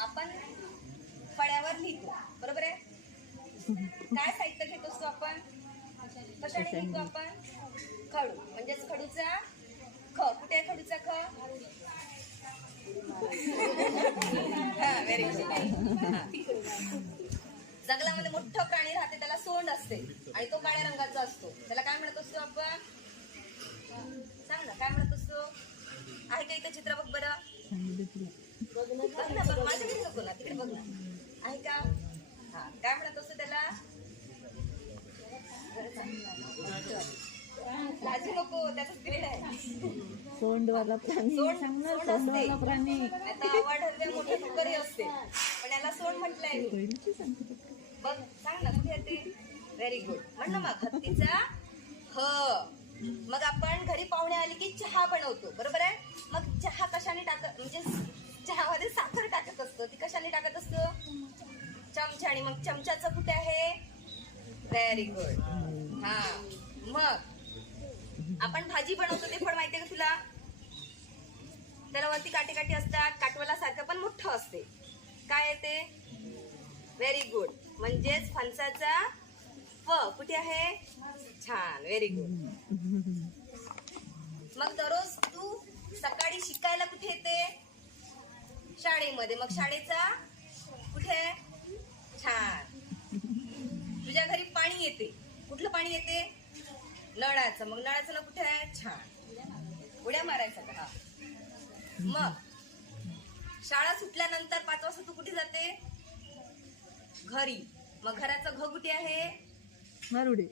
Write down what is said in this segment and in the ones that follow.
आपण फळ्यावर लिहितो, बरोबर आहे? काय साहित्य घेतोस आपण? कशाने लिहितो आपण? खडू, म्हणजेच खडूचा ख. कुठे आहे खडूचा ख? Very good. जंगलामध्ये मोठं प्राणी राहते, त्याला सोंड असते आणि तो काळ्या रंगाचा असतो. त्याला काय म्हणत असतो आपण? सांग ना, काय म्हणत असतो? माझ्या इथं चित्र बघ बरं. बघ ना, बघ माझ्याकडे नको ना, तिकडे बघ ना. आहे का? हा, काय म्हणत असतो त्याला? लाजू नको, त्याचा स्क्रीन आहे. सोंडवाला प्राणी. सोंडवाला प्राणी. आता आवाज हलव्या मोठे कुकरी असते, पण याला सोंड म्हटलंय. बघ, सांग ना कुठे येते? Very good. म्हण ना मग, हत्तीचा ह. मग आपण घरी पाहुणे आली की चहा बनवतो, बरोबर आहे? मग चहा कशाने टाकत, म्हणजे चहामध्ये साखर टाकत असतो, ती कशाने टाकत असतो? चमच्याने. मग चमच्याचं कुठे आहे? Very good. हा, मग आपण भाजी बनवतो ते पण माहितीये का तुला? त्याला वरती काटे काटे असतात, काटवाला सारखं पण मोठं असते. काय आहे ते? Very good. म्हणजेच फणसाचा फ कुठे आहे? छान, व्हेरी गुड. मग दररोज तू सकाळी शिकायला कुठे येते? शाळेमध्ये. मग शाळेचा कुठे? छान. तुझ्या घरी पाणी येते, कुठलं पाणी येते? नळाचं. मग नळाचं ना कुठे आहे? छान. उड्या मारायचा का? मग शाळा सुटल्यानंतर 5 वाजता तू कुठे जाते? घरी. मग घराचं घ कुठे आहे? मारुडे.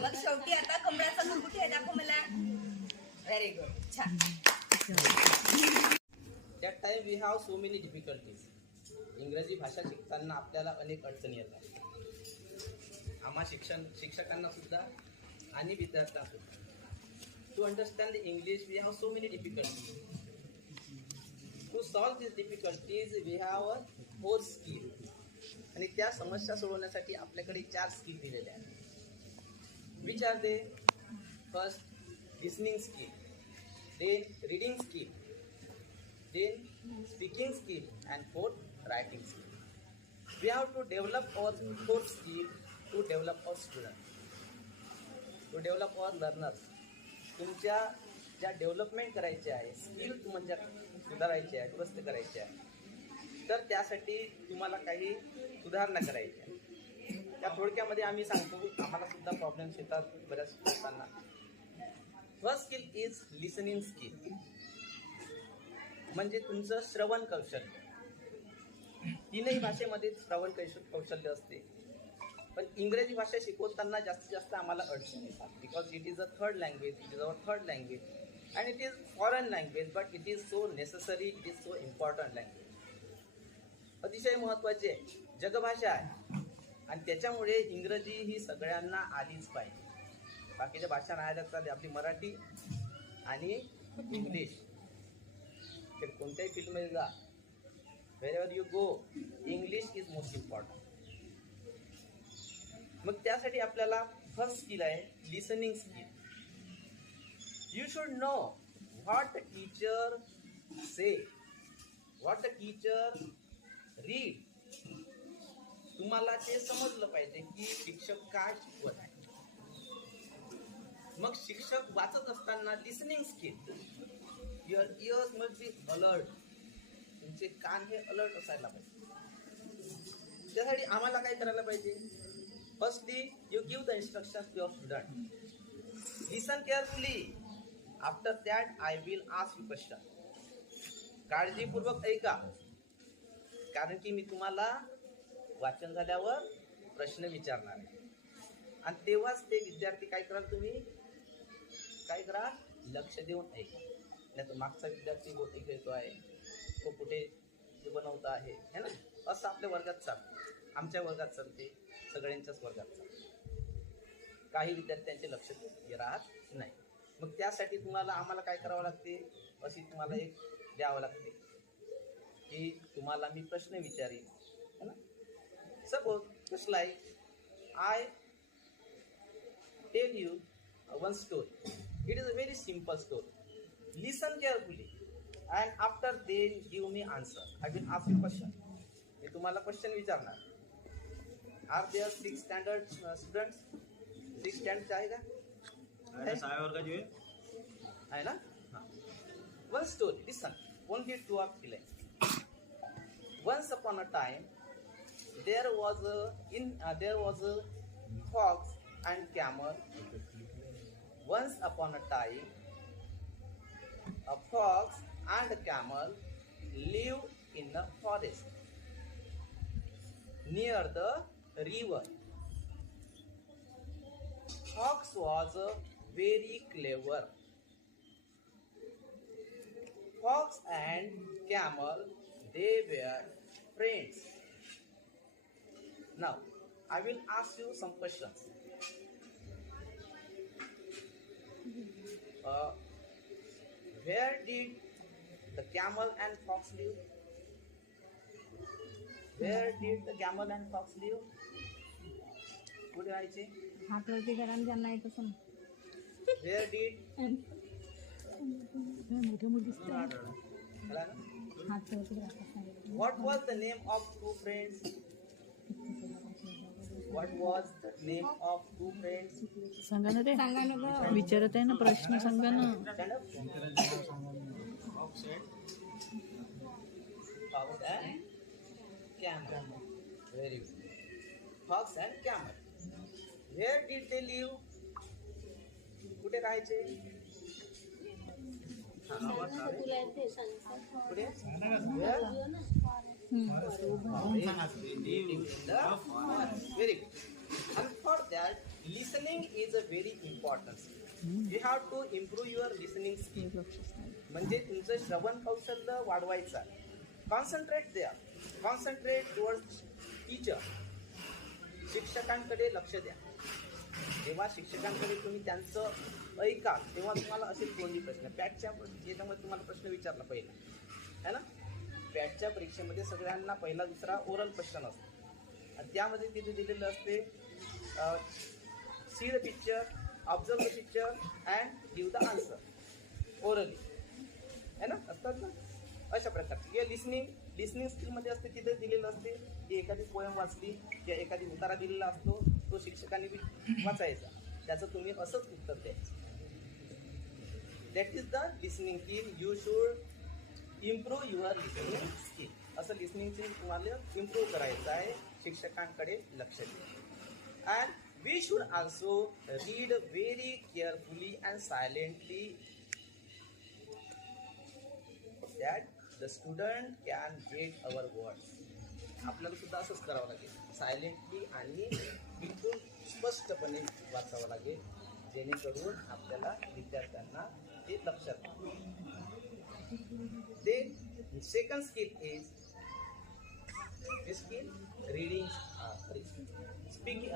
मग शेवटी आता कमळाचा घ कुठे आहे? दाखव मला. Very good. छान. That time we have so many difficulties. इंग्रजी भाषा शिकताना आपल्याला अनेक अडचणी येतात. आम्हा शिक्षकांना सुद्धा आणि विद्यार्थ्यांना सुद्धा. To understand the English, we have so many difficulties. To solve these difficulties, we have 4 skills. आणि त्या समस्या सोडवण्यासाठी आपल्याकडे 4 स्किल दिलेल्या आहेत. Which are they? First, listening skill. Then, reading skill. Then, speaking skill. And 4th, writing skill. We have to develop our 4 skill to develop our students. To develop our learners. तुमच्या ज्या development करायचे आहे, skill म्हणजे सुधारायचे आहे, दुरुस्त करायचे आहे, तर त्यासाठी तुम्हाला काही सुधारणा करायची आहे. त्या थोडक्यामध्ये आम्ही सांगतो, आम्हाला सुद्धा प्रॉब्लेम्स येतात बऱ्याच असताना. First skill is listening skill. म्हणजे तुमचं श्रवण कौशल्य. 3ही भाषेमध्ये श्रवण कौशल्य असते, पण इंग्रजी भाषा शिकवताना जास्तीत जास्त आम्हाला अडचण येतात. Because it is a third language, it is our third language and it is foreign language, but it is so necessary, it is so important language. अतिशय महत्त्वाची आहे, जगभाषा आहे, आणि त्याच्यामुळे इंग्रजी ही सगळ्यांना आलीच पाहिजे. बाकीच्या भाषा नाही आल्या तर आपली मराठी आणि इंग्लिश. ते कोणत्याही फील्डमध्ये जा, wherever you go, English is most important. मग त्यासाठी आपल्याला फर्स्ट स्किल आहे listening skill. You should know what the teacher say, what the teacher read. तुम्हाला ते समजलं पाहिजे की शिक्षक काय शिकवत आहे. मग शिक्षक वाचत असताना listening skill. Your ears must be alert. तुमचे कान हे अलर्ट असायला पाहिजे. त्यासाठी आम्हाला काय करायला पाहिजे? Firstly, you give the instructions to your student. Listen carefully. After that, I will ask you question. काळजीपूर्वक ऐका, कारण की मी तुम्हाला वाचन झाल्यावर प्रश्न विचारणार आहे. आणि तेव्हाच ते विद्यार्थी काय कराल, तुम्ही काय करा, लक्ष देऊन ऐका. नाही तर मागचा विद्यार्थी गोटी खेळतो आहे, तो कुठे बनवत आहे है ना, असं आपल्या वर्गात चालतं. आमच्या वर्गात चालते, सगळ्यांच्याच वर्गात चालते. काही विद्यार्थ्यांचे लक्ष राहत नाही. मग त्यासाठी तुम्हाला आम्हाला काय करावं लागते, अशी तुम्हाला एक द्यावं लागते की तुम्हाला मी प्रश्न विचारेन है ना. Suppose just like I tell you one story. It is a very simple story. Listen carefully and after they give me answer. I will ask you question. मी तुम्हाला क्वेश्चन विचारणार. Are there 6 standard students? 6 standard आहे का? 6 वर्गाचे आहे ना. हां. One story. Listen. Only 2 or 3 lines. Once upon a time, there was a fox and camel. Once upon a time, A fox and a camel live in a forest near the river. Fox was very clever. Fox and camel, they were friends. Now, I will ask you some questions. Where did the camel and fox live? Where did the camel and fox live? कुठे राहायचे? हातवरती करा आणि त्यांना येत असं Where did? मोठे मोठे दिसते कळलं ना? हातवरती राहतात What was the name of two friends? What was the name of two friends? सांगा ना ते सांगा ना गं. विचारत आहे ना प्रश्न सांगा ना Stand up. Fox and camel. Very good. Fox and camel. Where did they live? कुठे राहायचे? कुठे? Where? Very good. And for that, listening is a very important skill. You have to improve your listening skill. म्हणजे तुमचं श्रवण कौशल्य वाढवायचं आहे. Concentrate द्या. Concentrate towards teacher. शिक्षकांकडे लक्ष द्या. जेव्हा शिक्षकांकडे तुम्ही त्यांचं ऐका तेव्हा तुम्हाला असे दोन्ही प्रश्न पॅटच्या याच्यामध्ये तुम्हाला प्रश्न विचारला पहिला है ना. पॅटच्या परीक्षेमध्ये सगळ्यांना पहिला दुसरा ओरल क्वेश्चन असतो आणि त्यामध्ये तिथे दिलेलं असते see the picture, observe the picture and give the answer orally है ना. असतात ना अशा प्रकारचे. हे लिसनिंग स्किलमध्ये असते. तिथे दिलेलं असते की एखादी पोयम वाचली किंवा एखादी उतारा दिलेला असतो तो शिक्षकांनी वाचायचा. त्याचं तुम्ही असंच उत्तर द्यायचं. That is the listening skill. You should improve your listening skill. असं लिसनिंग स्किल तुम्हाला इम्प्रूव्ह करायचं आहे. शिक्षकांकडे लक्ष द्या. And we should also read very carefully and silently that the student can get our words. आपल्याला सुद्धा असंच करावं लागेल. सायलेंटली आणि बिलकुल स्पष्टपणे वाचावं लागेल जेणेकरून आपल्याला विद्यार्थ्यांना ते लक्षात येईल. Second skill is skill reading speaking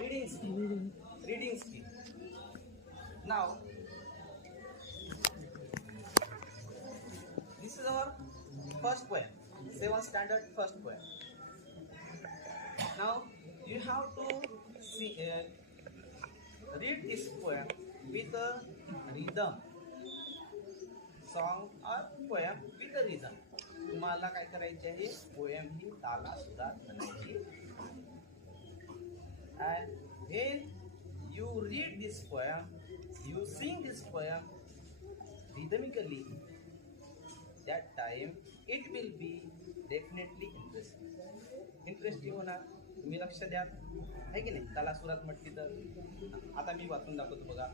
reading skill. Now this is our first poem, 7th standard first poem. Now you have to read this poem with a rhythm. Song or poem with a rhythm. तुम्हाला काय करायचे आहे? Poem ही ताला सुरात म्हणायची. And when you read this poem, you sing this poem rhythmically. That time it will be definitely interesting होणार. तुम्ही लक्ष द्या आहे की नाही. ताला सुरात म्हटली तर आता मी वाचून दाखवतो बघा.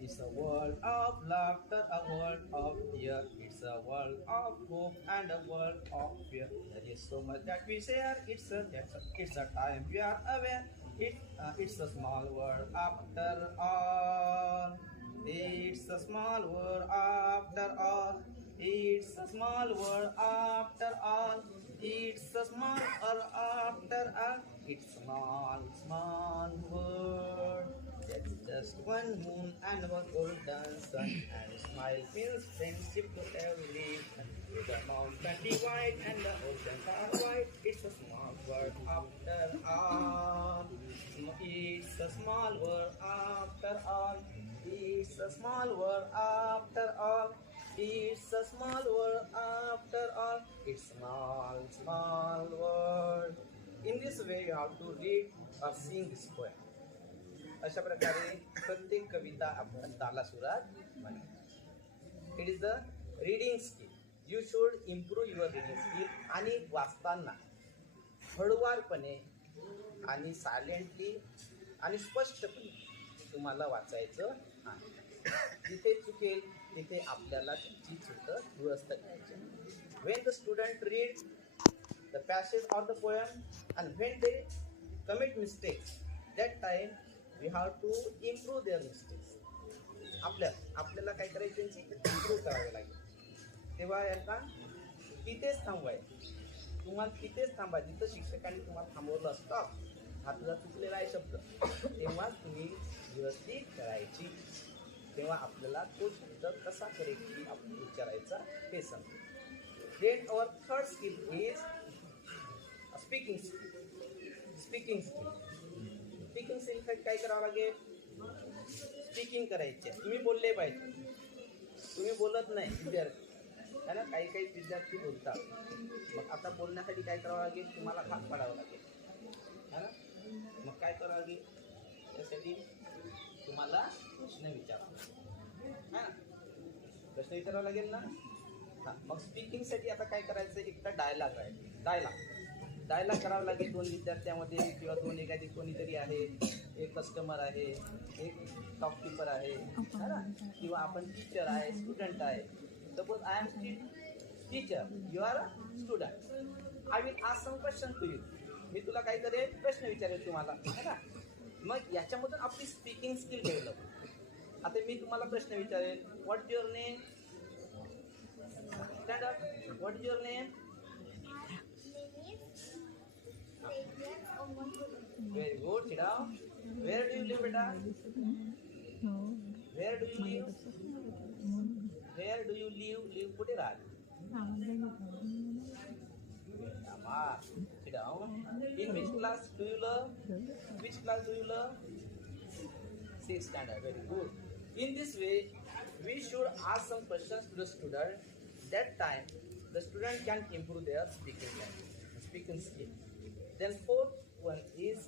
It's a world of laughter, a world of fear. It's a world of hope and a world of fear. There is so much that we share. It's a time we are aware. It's a small world after all. It's a small world after all. It's a small world after all. It's a small world after all. It's a small world. There's just one moon and one golden sun, and smile means friendship to every one. The mountain divide and the ocean far wide. It's a small world after all. It's a small world after all. It's a small world after all. It's a small world after all. It's small world. In this way you have to read or sing this poem. अशा प्रकारे प्रत्येक कविता आपण ताला सुरात म्हणतो. It is the reading skill. You should improve your reading skill. आणि वाचताना हळूवारपणे आणि सायलेंटली आणि स्पष्टपणे तुम्हाला वाचायचं आहे. जिथे चुकेल तिथे आपल्याला त्याची चूक दुरुस्त करायची. When the student read the passage or the poem and when they commit mistakes, that time we have to improve their mistakes. आपल्याला काय करायची त्यांची इम्प्रूव्ह करावी लागेल. तेव्हा यांना तिथेच थांबवायचं. तुम्हाला तिथेच थांबा जिथं शिक्षकांनी तुम्हाला थांबवलं असतं. हा तुझा चुकलेला आहे शब्द, तेव्हा तुम्ही व्यवस्थित करायची. तेव्हा आपल्याला तो शब्द कसा करेक्टली आपण विचारायचा हे समजेल. Then our third skill is speaking skill. Speaking skill. Speaking skill काय करावं लागेल? स्पीकिंग करायचे. तुम्ही बोलले पाहिजे. तुम्ही बोलत नाही विद्यार्थी है ना. काही काही विद्यार्थी बोलतात. मग आता बोलण्यासाठी काय करावं लागेल? तुम्हाला भाग पाडावं लागेल है ना. मग काय करावं लागेल? त्यासाठी तुम्हाला प्रश्न विचारावा लागेल है ना. प्रश्न विचारावा लागेल ना. हां, मग स्पीकिंगसाठी आता काय करायचं? एक तर डायलॉग आहे. डायलॉग करावं लागेल. दोन विद्यार्थ्यांमध्ये किंवा दोन एखादी कोणीतरी आहे, एक कस्टमर आहे, एक शॉपकीपर आहे है ना, किंवा आपण टीचर आहे, स्टुडंट आहे. Suppose I am teacher, you are a student. I will ask some question to you. मी तुला काय करेल? प्रश्न विचारेल तुम्हाला है ना. मग याच्यामधून आपली स्पीकिंग स्किल डेव्हलप. आता मी तुम्हाला प्रश्न विचारेल. What is your name? Stand up. What is your name? Very good. Sit down. Where do you live, beta? Where do you live? Where do you live? Live कुठे राहते? Sit down. In which class do you learn? Which class do you learn? 6th standard. Very good. In this way, we should ask some questions to the student. That time, the student can improve their speaking language, speaking skill. Then fourth one is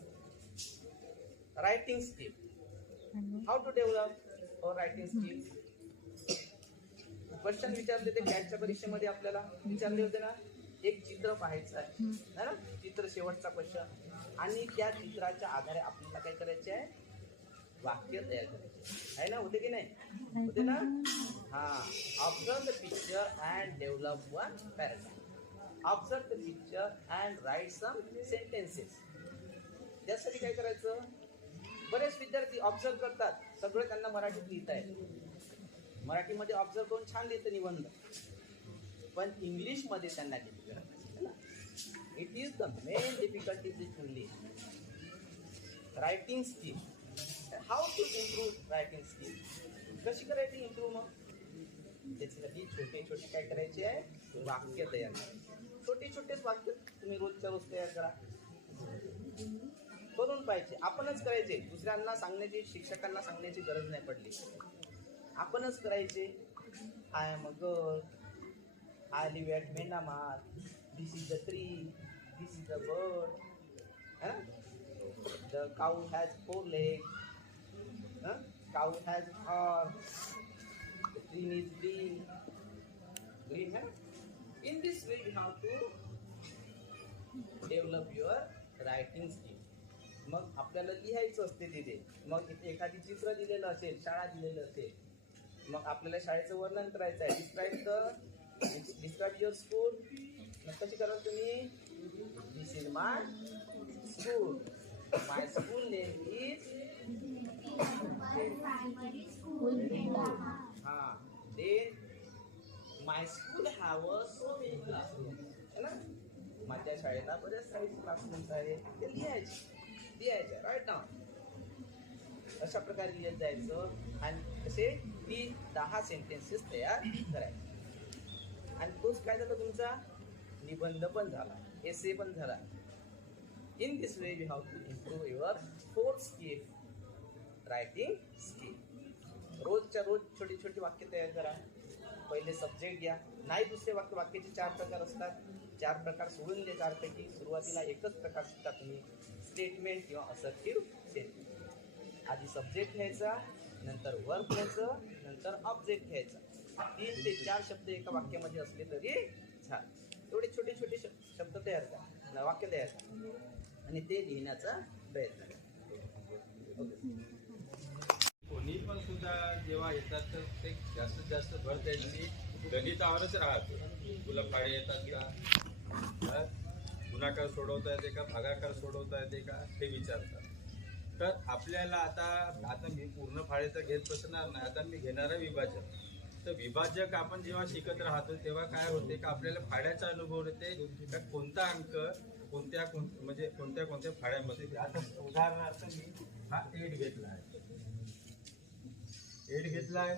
writing skill. How to develop our writing skill? Question विचारले ते कॅटच्या परीक्षेमध्ये आपल्याला विचारले होते ना. एक चित्र पाहायचं आहे है ना. चित्र शेवटचा क्वेश्चन. आणि त्या चित्राच्या आधारे आपल्याला काय करायचे आहे? वाक्य तयार करायचे आहे ना. होते की नाही? होते ना. हा. Observe the picture and develop one paragraph. Observe the picture and write some sentences. त्यासाठी काय करायचं? बरेच विद्यार्थी ऑब्झर्व करतात, सगळं त्यांना मराठीत लिहिता येतं. मराठीमध्ये ऑब्झर्व करून छान लिहितं निबंध, पण इंग्लिशमध्ये त्यांना डिफिकल्ट ना. It is the main difficulty in English. Writing skill. How to improve writing skill? कशी करायची इम्प्रूव्ह? मग त्याच्यासाठी छोटे छोटे काय करायचे आहे? वाक्य तयार करायचे. छोटे छोटेच वाक्य तुम्ही रोजच्या रोज तयार करा. करून पाहिजे. आपणच करायचे. दुसऱ्यांना सांगण्याची, शिक्षकांना सांगण्याची गरज नाही पडली. आपणच करायचे. I am a girl. I live at Mendhamar. This is the tree. This is the bird. The cow has 4 legs. Cow has horns. The tree is green. Green है. In this way you have to develop your writing skill. मग आपल्याला लिहायचं असते तिथे. मग इथे एखादी चित्र दिलेलं असेल, शाळा दिलेलं असेल, मग आपल्याला शाळेचं वर्णन करायचं आहे. Describe your school. मग कशी कराल तुम्ही? This is my school. My school name is then my school have so many classrooms है ना. माझ्या शाळेला बरेच काही क्लासरूम्स आहेत. ते लिहायचे राईट नाव. अशा प्रकारे लिहित जायचं आणि तसे 10 सेंटेन्सेस तयार करायचे. आणि तोच काय झालं? तुमचा निबंध पण झाला, एसे पण झाला. In this way you have to improve your fourth skill, writing skill. रोजच्या रोज छोटी छोटी वाक्य तयार करा. पहिले सब्जेक्ट घ्या. नाही दुसरे वाक्याचे 4 प्रकार असतात. 4 प्रकार सोडून द्या. 4 पैकी सुरुवातीला एकच प्रकार शिकता तुम्ही, स्टेटमेंट किंवा असर्टिव्ह स्टेटमेंट. आधी सब्जेक्ट घ्यायचा, नंतर वर्ब घ्यायचं, नंतर ऑब्जेक्ट घ्यायचा. 3 ते 4 शब्द एका वाक्यामध्ये असले तरी झालं. एवढे छोटे छोटे शब्द तयार करा, वाक्य तयार करा आणि ते लिहिण्याचा प्रयत्न करा. कोणी पण सुद्धा जेव्हा येतात तर ते जास्तीत जास्त भर त्यांची गणितावरच राहते. तुला फाळे येतात का, गुणाकार सोडवता येते का, भागाकार सोडवता येते का, हे विचारतात. तर आपल्याला आता मी पूर्ण फाळे तर घेत बसणार नाही. आता मी घेणार आहे विभाजक. तर विभाजक आपण जेव्हा शिकत राहतो तेव्हा काय होते का आपल्याला फाड्याचा अनुभव येते का कोणता अंक म्हणजे कोणत्या कोणत्या फाड्यामध्ये. आता उदाहरणार्थ मी हा 8 घेतला आहे, 8 घेतला आहे.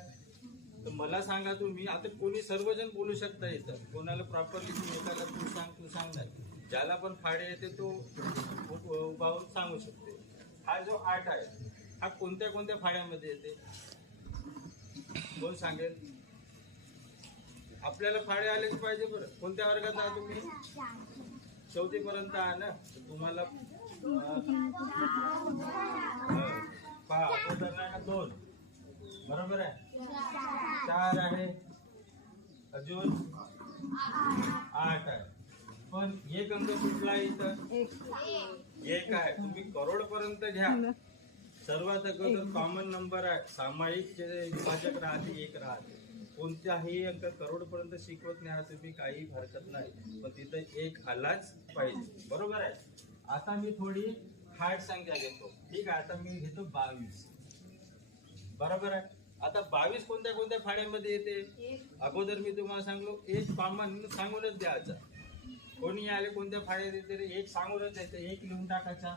तर मला सांगा तुम्ही, आता कोणी सर्वजण बोलू शकता इथं, कोणाला प्रॉपरली तुम्ही एकाला तू सांग नाही. ज्याला पण फाडे येते तो उभा होऊन सांगू शकते. हा जो 8 आहे हा कोणत्या कोणत्या फाड्यामध्ये येते कोण सांगेल? आपल्याला फाडे आलेच पाहिजे. बरं, कोणत्या वर्गात आहात तुम्ही? 4थी पर्यंत आहे ना. तुम्हाला पहा, अगोदर नाही का 2, बरोबर आहे, 4 आहे, अजून 8 आहे. पण एक अंक कुठला आहे इथं? 1 आहे. तुम्ही करोड पर्यंत घ्या, सर्वात अगोदर कॉमन नंबर आहे. सामायिक जे विभाजक राहते 1 राहते. कोणत्याही अंक करोड पर्यंत शिकवत नाही तुम्ही, काही हरकत नाही, पण तिथं 1 आलाच पाहिजे, बरोबर आहे. आता मी थोडी हार्ड संख्या घेतो, ठीक आहे. आता मी घेतो 22, बरोबर आहे. आता 22 कोणत्या कोणत्या फाड्यामध्ये येते? अगोदर मी तुम्हाला सांगलो 1 कॉमन सांगूनच द्यायचा. कोणी आले कोणत्या फाड्यात येते रे? 1 सांगूनच द्यायचं, 1 लिहून टाकायचा.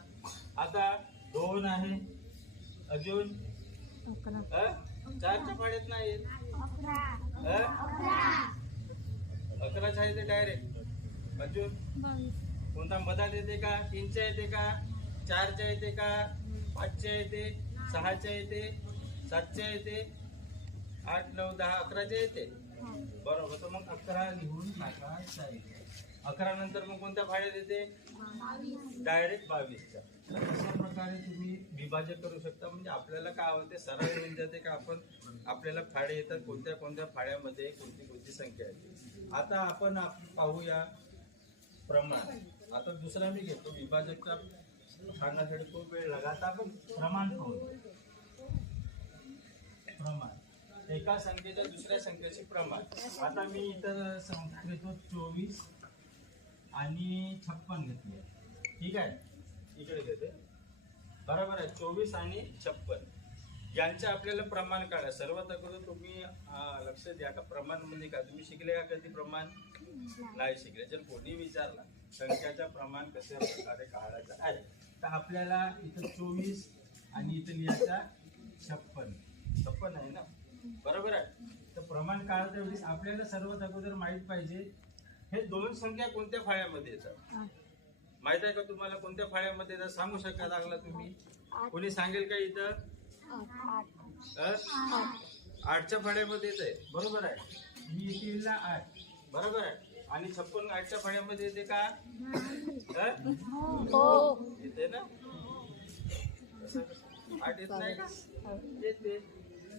आता 2 आहे, अजून 4च्या फाड्यात नाही येत, 11च्या येते डायरेक्ट. अजून कोणता मधात येते का? 3च्या येते का? 4च्या येते का? 5च्या येते, 6च्या येते, 7च्या येते, 8, 9, 10, 11च्या येते, बरोबर. तर मग 11 लिहून टाकायचा. 11 नंतर मग कोणत्या फाड्यात येते? डायरेक्ट 22च्या. तर अशा प्रकारे तुम्ही विभाजक करू शकता. म्हणजे आपल्याला काय होते, सरळ येऊन जाते का आपण आपल्याला फाडे येतात कोणत्या कोणत्या फाड्यामध्ये कोणती कोणती संख्या येते. आता आपण पाहूया प्रमाण. आता दुसरा मी घेतो विभाजकचा सांगण्यासाठी खूप वेळ लागला. आता आपण प्रमाण पाहू. प्रमाण, एका संख्येच्या दुसऱ्या संख्येचे प्रमाण. आता मी इतर घेतो 24 आणि 56 घेतले, ठीक आहे. इकडे घेते, बरोबर आहे. 24 आणि 56 यांचे आपल्याला प्रमाण काढा. सर्वात अगोदर तुम्ही लक्ष द्या का प्रमाण म्हणजे काय. तुम्ही शिकले का कधी प्रमाण? नाही शिकले. जर कोणी विचारला संख्याचा प्रमाण कशा प्रकारे काढायचं आहे, तर आपल्याला इथं 24 आणि इथं लिहायचा 56 आहे ना, बरोबर आहे. तर प्रमाण काढता वेळेस आपल्याला सर्वात अगोदर माहित पाहिजे हे 2 संख्या कोणत्या फाळ्यामध्ये येतात. माहित आहे का तुम्हाला कोणत्या फाळ्यामध्ये येतात? सांगू शकाल लागला तुम्ही? कोणी सांगेल का इथं? 8च्या फाळ्यामध्ये येत आहे, बरोबर आहे. ही येते 8, बरोबर आहे. आणि 56 8च्या फाळ्यामध्ये येते का? येते ना. 8 येत नाही का? येते.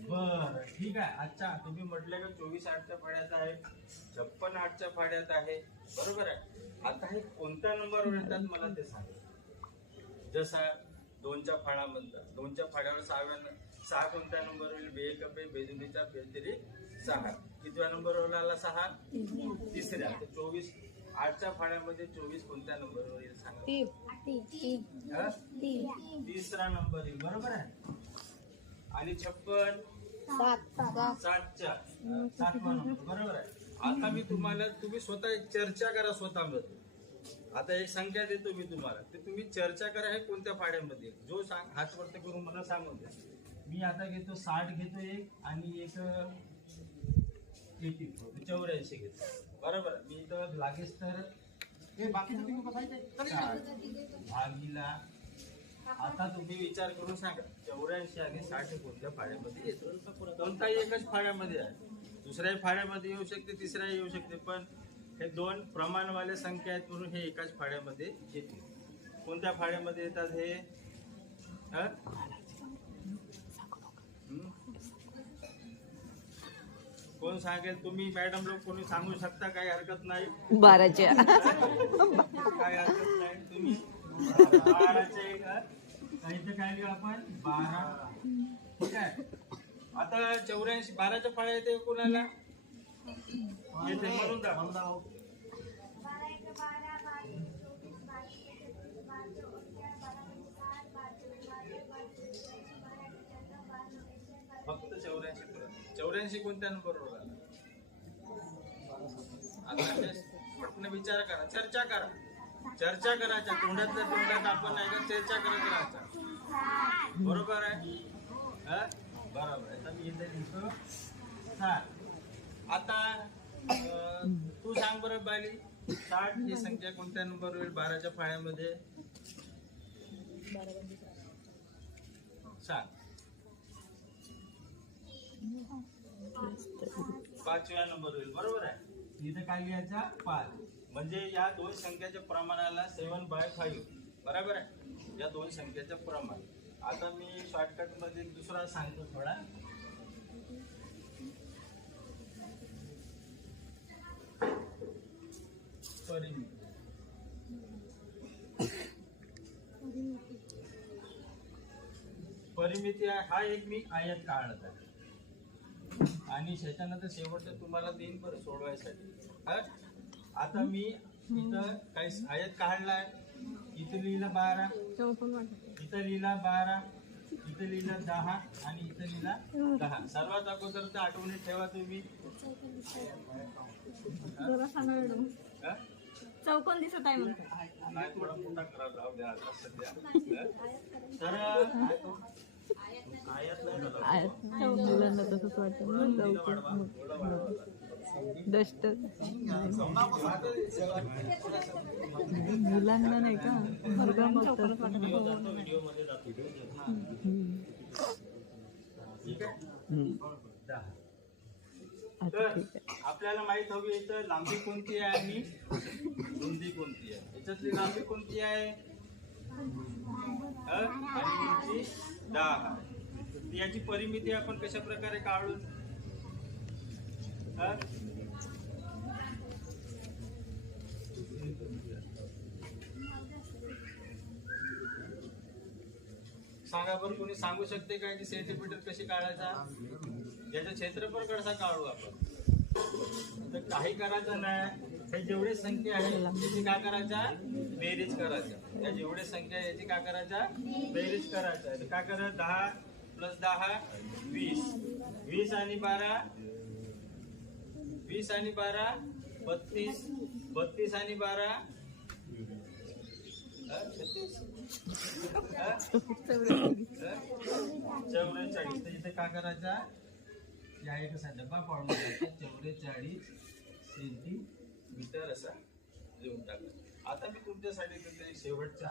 बर, ठीक आहे. अच्छा, तुम्ही म्हटले का 24 8च्या फाड्यात आहे, 56 8च्या फाड्यात आहे, बरोबर आहे. आता हे कोणत्या नंबरवर येतात मला ते सांगा. जसा 2च्या फाळा म्हणतात, 2च्या फाड्यावर 6 कोणत्या नंबर होईल? बे कपे बेजुनीचा बेतरी 6. कितव्या नंबरवर आला? 6, तिसऱ्या. 24 8च्या फाड्यामध्ये 24 कोणत्या नंबरवर येईल सांगा? 3रा नंबर येईल, बरोबर आहे. आणि 56 7च्या 7वा नंबर, बरोबर आहे. आता मी तुम्हाला, तुम्ही स्वतः एक चर्चा करा स्वतःमध्ये. आता एक संख्या देतो मी तुम्हाला, ते तुम्ही चर्चा करा हे कोणत्या फाड्यामध्ये. जो सांग हात वरती करून मला सांगून द्या. मी आता घेतो 60 घेतो एक, आणि एक 84 घेतो, बरोबर आहे. मी इथं लागेच तर हे बाकीचं तुम्ही भागीला. आता तुम्ही विचार करून सांगा 84 आणि 60 कोणत्या फाड्यामध्ये येतो? कोणताही एकच फाड्यामध्ये आहे. दुसऱ्याही फाड्यामध्ये येऊ शकते, तिसऱ्या येऊ शकते, पण हे 2 प्रमाणवाले संख्या आहेत म्हणून हे एकाच फाड्यामध्ये येते. कोणत्या फाड्यामध्ये येतात हे? कोण सांगेल? तुम्ही मॅडम लोक कोणी सांगू शकता? काही हरकत नाही. 12च्या काही हरकत नाही. तुम्ही 12च्या एक इथं काय लिहू आपण? 12, ठीक आहे. आता आता 84 12च्या फाळ्या येते कोणाला येते म्हणून दाखव. फक्त 84 कोणत्या नंबरवर आला? आता पटकन विचार करा, चर्चा करा, चर्चा करायच्या तोंडातल्या तोंडात आपण नाही का चर्चा करत राहायचा. बरोबर आहे? हा? बरोबर आहे. तर मी इथे लिहितो 7. आता तू सांग बरं बाली, 60 ही संख्या कोणत्या नंबर होईल 12च्या फाळ्यामध्ये? 7. 5व्या नंबर होईल. बरोबर आहे. इथे काय लिहायचा? 5. म्हणजे या दोन संख्याच्या प्रमाणाला 7/5. बरोबर आहे. या दोन संख्याच्या प्रमाण. आता मी शॉर्टकट मध्ये दुसरा सांगतो थोडा. परिमिती. परिमिती हा एक मी आयत काढत आहे आणि त्याच्यानंतर शेवटचं तुम्हाला देईन बरं सोडवायसाठी. आता मी इथं काही आयत काढलाय. इथं लिहिलं 12, इथं लिहिला 12, इथं लिहिलं 10 आणि इथं लिहिला 10. सर्वात अगोदर तर आठवणीत ठेवा तुम्ही. चौकोन दिसत आहे म्हणतो. नाही थोडा मोठा करा जाऊ द्या आता सध्या. तर आयत नाही मुलांना तसंच वाटतं डस्ट मुलांना नाही का मुलगा बघतात. व्हिडिओ मध्ये जातो. ठीक आहे. 10. तर आपल्याला माहित हवी इथं लांबी कोणती आहे आणि रुंदी कोणती आहे. याच्यातली लांबी कोणती आहे आणि उंची 10. याची परिमिती आपण कशा प्रकारे काढू? सांगा बरं, कोणी सांगू शकते का की सेंटीमीटर कशी काढायचा? याचं क्षेत्रफळ कसं काढू आपण? तर काही करायचं नाही. हे जेवढे संख्या आहे त्याची काय करायचा? बेरीज करायचा. या जेवढे संख्या आहे याची काय करायचा? बेरीज करायचा. तर काय करायचं? 10 + 10 20. 20 आणि 12 20 आणि 12 32. 32 आणि 12 44. तर इथे काय करायचा? या एक असा डबा पाडून घ्यायचा. 44 सेंटीमीटर असा लिहून टाका. आता मी तुमच्यासाठी तुमच्या शेवटचा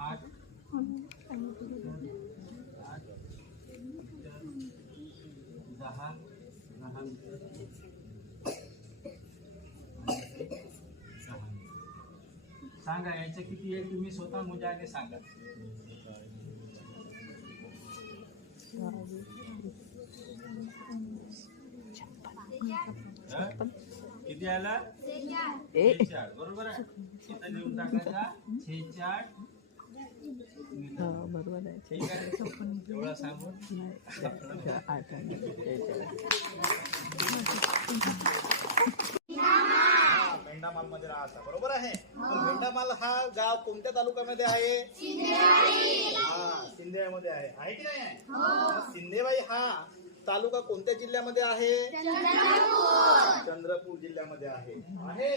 8 10 सांगा याचे किती आहे तुम्ही स्वतः मुजाने सांगा. किती आला? 46. बरोबर आहे. इथं लिहून टाकायचा 46 बरोबर आहे. ठीक आहे. एवढा सांगून मेंढामाल मध्ये राहता. बरोबर आहे. मेंढामाल हा गाव कोणत्या तालुक्यामध्ये आहे? हा, सिंधेमध्ये आहे. आहे की नाही आहे? सिंधेबाई हा तालुका कोणत्या जिल्ह्यामध्ये आहे? चंद्रपूर जिल्ह्यामध्ये आहे. आहे.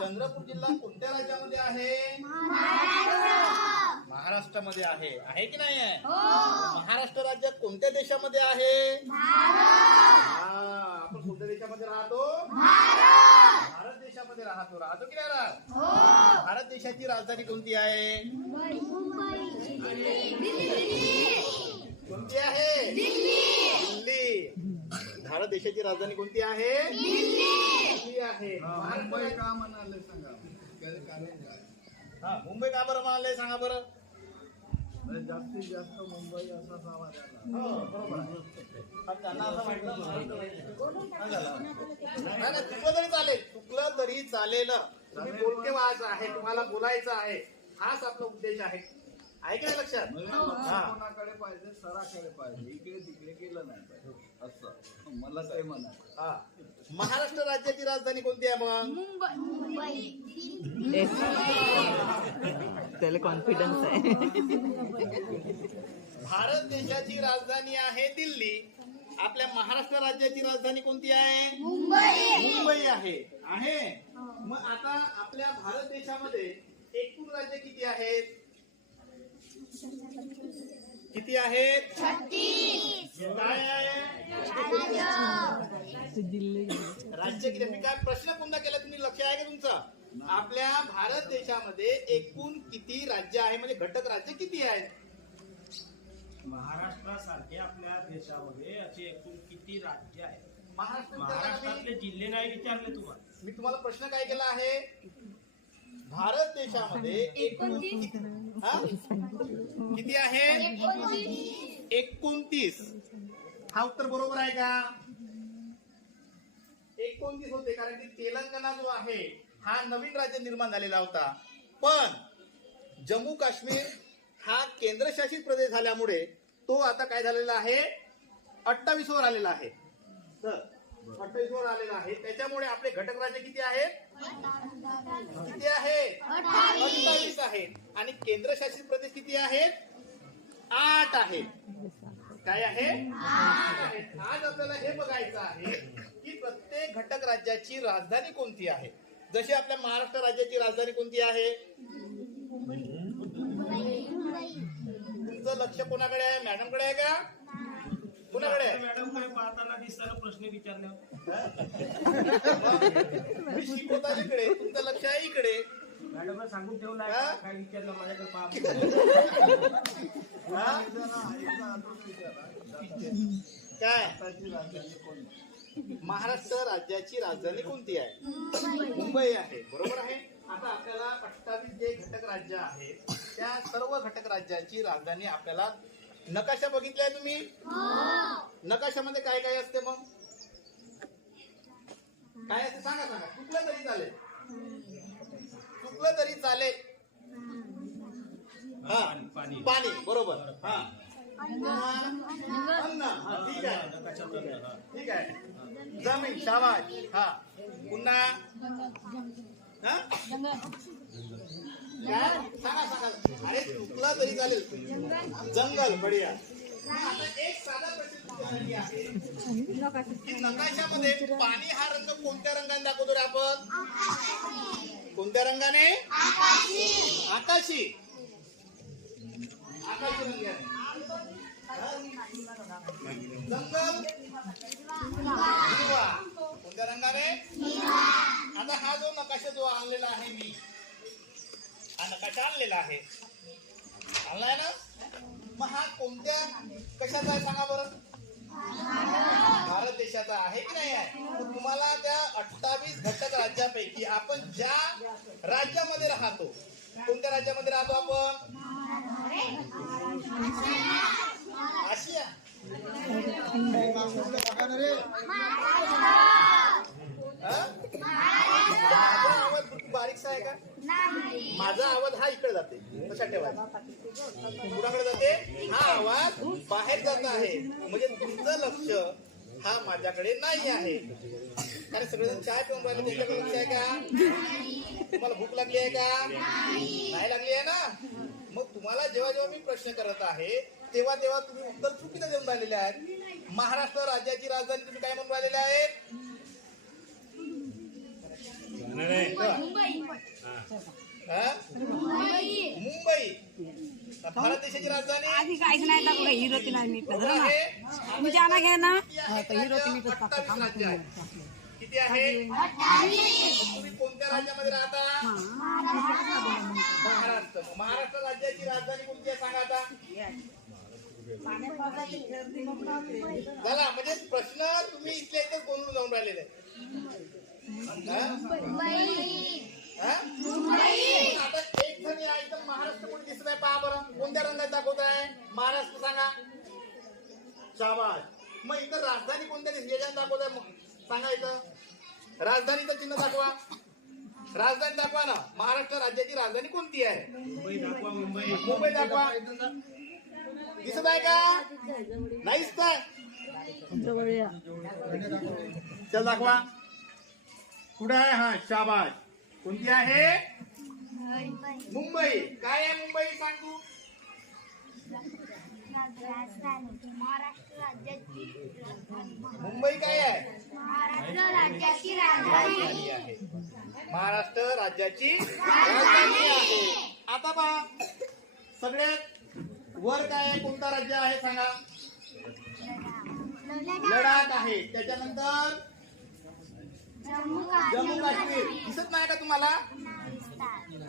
चंद्रपूर जिल्हा कोणत्या राज्यामध्ये आहे? महाराष्ट्रामध्ये आहे. आहे की नाही आहे? महाराष्ट्र राज्य कोणत्या देशामध्ये आहे? आपण कोणत्या देशामध्ये राहतो? भारत देशामध्ये राहतो. राहतो की नाही राहत? भारत देशाची राजधानी कोणती आहे? कोणती आहे? दिल्ली. भारत देशाची राजधानी कोणती आहे? दिल्ली आहे. मुंबई का म्हणाले सांगा. हा, मुंबई का बरं म्हणाले सांगा बरं. जास्तीत जास्त मुंबई असा आवाज आला. हो, बरोबर आहे. त्यांना असं म्हटलं नाही झालं. नाही, चुकलं तरी चालेल, चुकलं तरी चालेल. तुम्ही बोलकेबाज आहे, तुम्हाला बोलायचं आहे, हाच आपला उद्देश आहे. आहे की नाही लक्षात? हा. कोणाकडे पाहिजे सराकडे पाहिजे, इकडे तिकडे केलं नाही पाहिजे असं मला ते म्हणा. हा. महाराष्ट्र राज्याची राजधानी कोणती आहे मग? त्याला कॉन्फिडन्स आहे. भारत देशाची राजधानी आहे दिल्ली. आपल्या महाराष्ट्र राज्याची राजधानी कोणती आहे? मुंबई आहे. आहे. मग आता आपल्या भारत देशामध्ये एकूण राज्य किती आहेत? किती आहेत? काय आहे? जिल्हे राज्य किती? मी काय प्रश्न पुन्हा केला, तुम्ही लक्ष आहे का तुमचं? आपल्या भारत देशामध्ये एकूण किती राज्य आहे, म्हणजे घटक राज्य किती आहेत? महाराष्ट्रासारखे आपल्या देशामध्ये असे एकूण किती राज्य आहेत? महाराष्ट्रातले महाराष्ट्रातले जिल्हे नाही विचारले तुम्हाला. मी तुम्हाला प्रश्न काय केला आहे? भारत देशामध्ये एकूण हा? किती आहे? 29. हा उत्तर बरोबर आहे का? 29 होते, कारण की तेलंगणा जो आहे हा नवीन राज्य निर्माण झालेला होता. पण जम्मू काश्मीर हा केंद्रशासित प्रदेश झाल्यामुळे तो आता काय झालेला आहे? 28 वर आलेला आहे. तर 28 वर आलेला आहे. त्याच्यामुळे आपले घटक राज्य किती आहेत? किती आहेत? 28 आहेत. आणि केंद्रशासित प्रदेश किती आहेत? 8 आहेत. काय आहे? 8 आहेत. आज आपल्याला हे बघायचं आहे की प्रत्येक घटक राज्याची राजधानी कोणती आहे. जशी आपल्या महाराष्ट्र राज्याची राजधानी कोणती आहे? तुमचं लक्ष कोणाकडे आहे? मॅडमकडे आहे का? कोणाकडे आहे? मॅडमकडे पाहताना दिसताना प्रश्न विचारले. मी शिकवता इकडे, तुमचं लक्ष आहे इकडे. मॅडमला सांगून ठेवला हा? काय विचारलं माझ्याकडे पहा. हा? काय? आताची राजधानी कोणती? महाराष्ट्र राज्याची राजधानी कोणती आहे? मुंबई आहे. बरोबर आहे. आता आपल्याला 28 जे घटक राज्य आहेत त्या सर्व घटक राज्याची राजधानी आपल्याला नकाशा बघितलाय तुम्ही? नकाशामध्ये काय काय असते मग? काय असते सांगा सांगा. चुकलं तरी चालेल, चुकलं तरी चालेल. हा, पाणी. पाणी. बरोबर. हा, अन्न. हा, ठीक आहे, ठीक आहे. जमीन. शाबाश. हा, पुन्हा हा? काय? सांगा सांगा. अरे चुकला तरी चालेल. जंगल. बढिया. आता एक साधा प्रश्न तुमच्यासाठी आहे की नकाशामध्ये पाणी हा रंग कोणत्या रंगाने दाखवतो रे आपण? कोणत्या रंगाने? आकाशी. आकाशी रंगाने. जंगल हिरवा. कोणत्या रंगाने? आता हा जो नकाशा जो आणलेला आहे मी, हा नकाशा आणलेला आहे, आणलाय ना? मग हा कोणत्या कशाचा आहे सांगा बरं? भारत देशाचा आहे की नाही आहे? तर तुम्हाला त्या 28 घटक राज्यापैकी आपण ज्या राज्यामध्ये राहतो, कोणत्या राज्यामध्ये राहतो आपण? आशिया. माझा आवाज बारीकसा आहे का? माझा आवाज हा इकडे जाते, कशा ठेवायचा? कुणाकडे जाते? हा आवाज बाहेर जात आहे. म्हणजे तुमचं लक्ष हा माझ्याकडे नाही आहे. कारण सगळेजण चाय पिऊन राहिले, त्यांच्याकडे लक्ष आहे का? तुम्हाला भूक लागली आहे का? नाही लागली आहे ना? मग तुम्हाला जेव्हा जेव्हा मी प्रश्न करत आहे तेव्हा तेव्हा तुम्ही उत्तर चुकीचं देऊन राहिलेले आहेत. महाराष्ट्र राज्याची राजधानी तुम्ही काय म्हणून राहिलेले आहेत? मुंबई. भारत देशाची राजधानी आधी काहीच नाही टाकलं हिरो ती नाही मी बरोबर आहे. तुम्ही जाना घ्या ना किती राज्य आहे? किती आहे? तुम्ही कोणत्या राज्यामध्ये राहता? महाराष्ट्र. महाराष्ट्र राज्याची राजधानी कोणती आहे सांगा आता? झाला. म्हणजे प्रश्न तुम्ही इथल्या इथेच बोलून जाऊन राहिलेले आहेत. आता एक जण या इथं महाराष्ट्र कोणी दिसत आहे पहा बरं. कोणत्या रंगात दाखवत आहे? महाराष्ट्र सांगा. शाबास. मग इथं राजधानी कोणत्या देशाची दाखवत आहे? सांगा इथं राजधानीचं चिन्ह दाखवा. राजधानी दाखवा ना. महाराष्ट्र राज्याची राजधानी कोणती आहे? मुंबई दाखवा. मुंबई. मुंबई दाखवा. दिसत आहे का? नाही दिसत आहे? चल दाखवा. कुठे आहे? हा शाबाश. कोणती आहे? मुंबई. काय आहे मुंबई? सांग तू. महाराष्ट्र राज्याची मुंबई काय आहे? महाराष्ट्र राज्याची राजधानी आहे. महाराष्ट्र राज्याची राजधानी आहे. आता पहा सगळ्यात वर काय आहे? कोणता राज्य आहे सांगा? लडाख आहे. त्याच्यानंतर जम्मू जम्मू काश्मीर. दिसत नाही का तुम्हाला?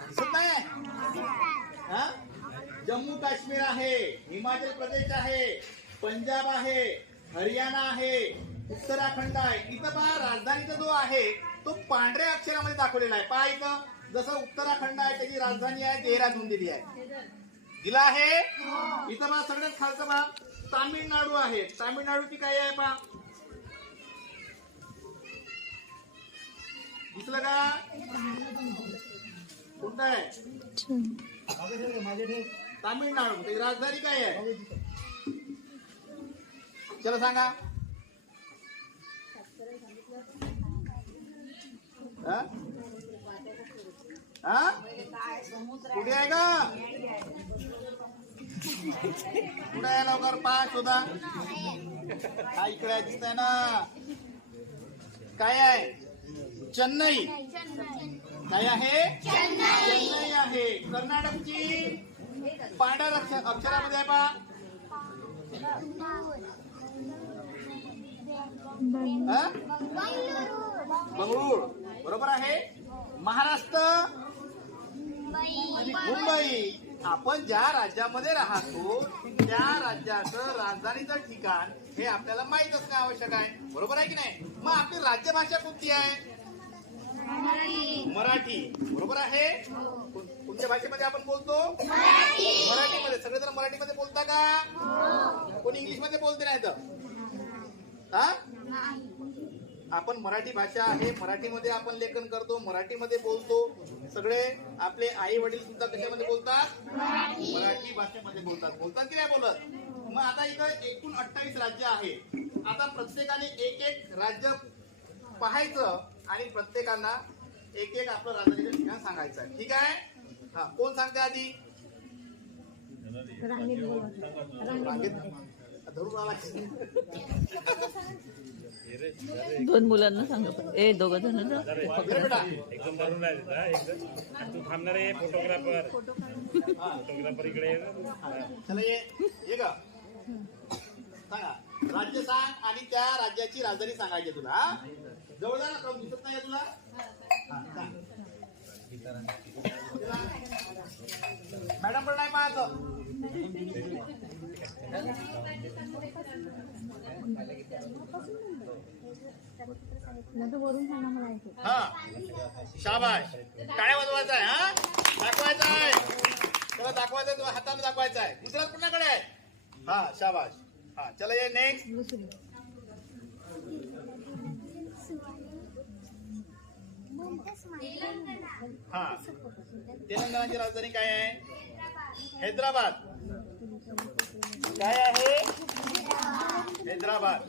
दिसत नाही? हा? जम्मू काश्मीर आहे, हिमाचल प्रदेश आहे, पंजाब आहे, हरियाणा आहे, उत्तराखंड आहे. इथं पहा राजधानीचा जो आहे तो पांढऱ्या अक्षरामध्ये दाखवलेला आहे. पहा इथं जसं उत्तराखंड आहे त्याची राजधानी आहे देहरादून दिली आहे. दिला आहे. इथं पहा सगळ्यात खालचं पहा तामिळनाडू आहे. तामिळनाडूची काय आहे पहा? दिसलं का? कोणतं आहे? तामिळनाडू. त्याची राजधानी काय आहे? चला सांगा. हा? हा? कुठे आहे का? कुठे आहे? लवकर पहा शोधा. हा इकडे दिसतंय ना. काय आहे? चेन्नई. काय आहे? चेन्नई आहे. कर्नाटकची पांढऱ्या अक्षरामध्ये आहे पहा. बंगळूर. बरोबर आहे. महाराष्ट्र मुंबई. आपण ज्या राज्यामध्ये राहतो त्या राज्याचं राजधानीचं ठिकाण हे आपल्याला माहित असणं आवश्यक आहे. बरोबर आहे की नाही? मग आपली राज्यभाषा कोणती आहे? मराठी. बरोबर आहे. कोणत्या भाषेमध्ये आपण बोलतो? मराठीमध्ये. सगळेजण मराठीमध्ये बोलता का? कोणी इंग्लिश मध्ये बोलते नाही तर हा? आपण मराठी भाषा आहे. मराठीमध्ये आपण लेखन करतो, मराठीमध्ये बोलतो. सगळे आपले आई वडील सुद्धा कशामध्ये बोलतात? मराठी भाषेमध्ये बोलतात. बोलतात की नाही बोलत? मग आता इथं एकूण 28 राज्य आहे. आता प्रत्येकाने एक एक राज्य पाहायचं आणि प्रत्येकांना एक एक आपलं राजधानीचं ठिकाण सांगायचं आहे. ठीक आहे? हा कोण सांगते आधी? धरून आला. दोन मुलांना सांगा. ए दोघं जण बेटा एकदम धरून राहिला एकदम. तू थांबणार आहे फोटोग्राफर. फोटोग्राफर इकडे ये ना. चला ये का सांगा. राज्य सांग आणि त्या राज्याची राजधानी सांगायची तुला. हा? जवळ जा ना. काम दिसत नाही तुला? हा, सांग. मॅडम पण नाही पाहत. हा शाबाश. टाळ्या वाजवायचा आहे. हा दाखवायचा आहे. तुला दाखवायचं आहे. हाताने दाखवायचा आहे. दुसरा कुणाकडे आहे? हा शाबाश. हा चला ये नेक्स्ट. हा तेलंगणाची राजधानी काय आहे? हैदराबाद. काय आहे? हैदराबाद.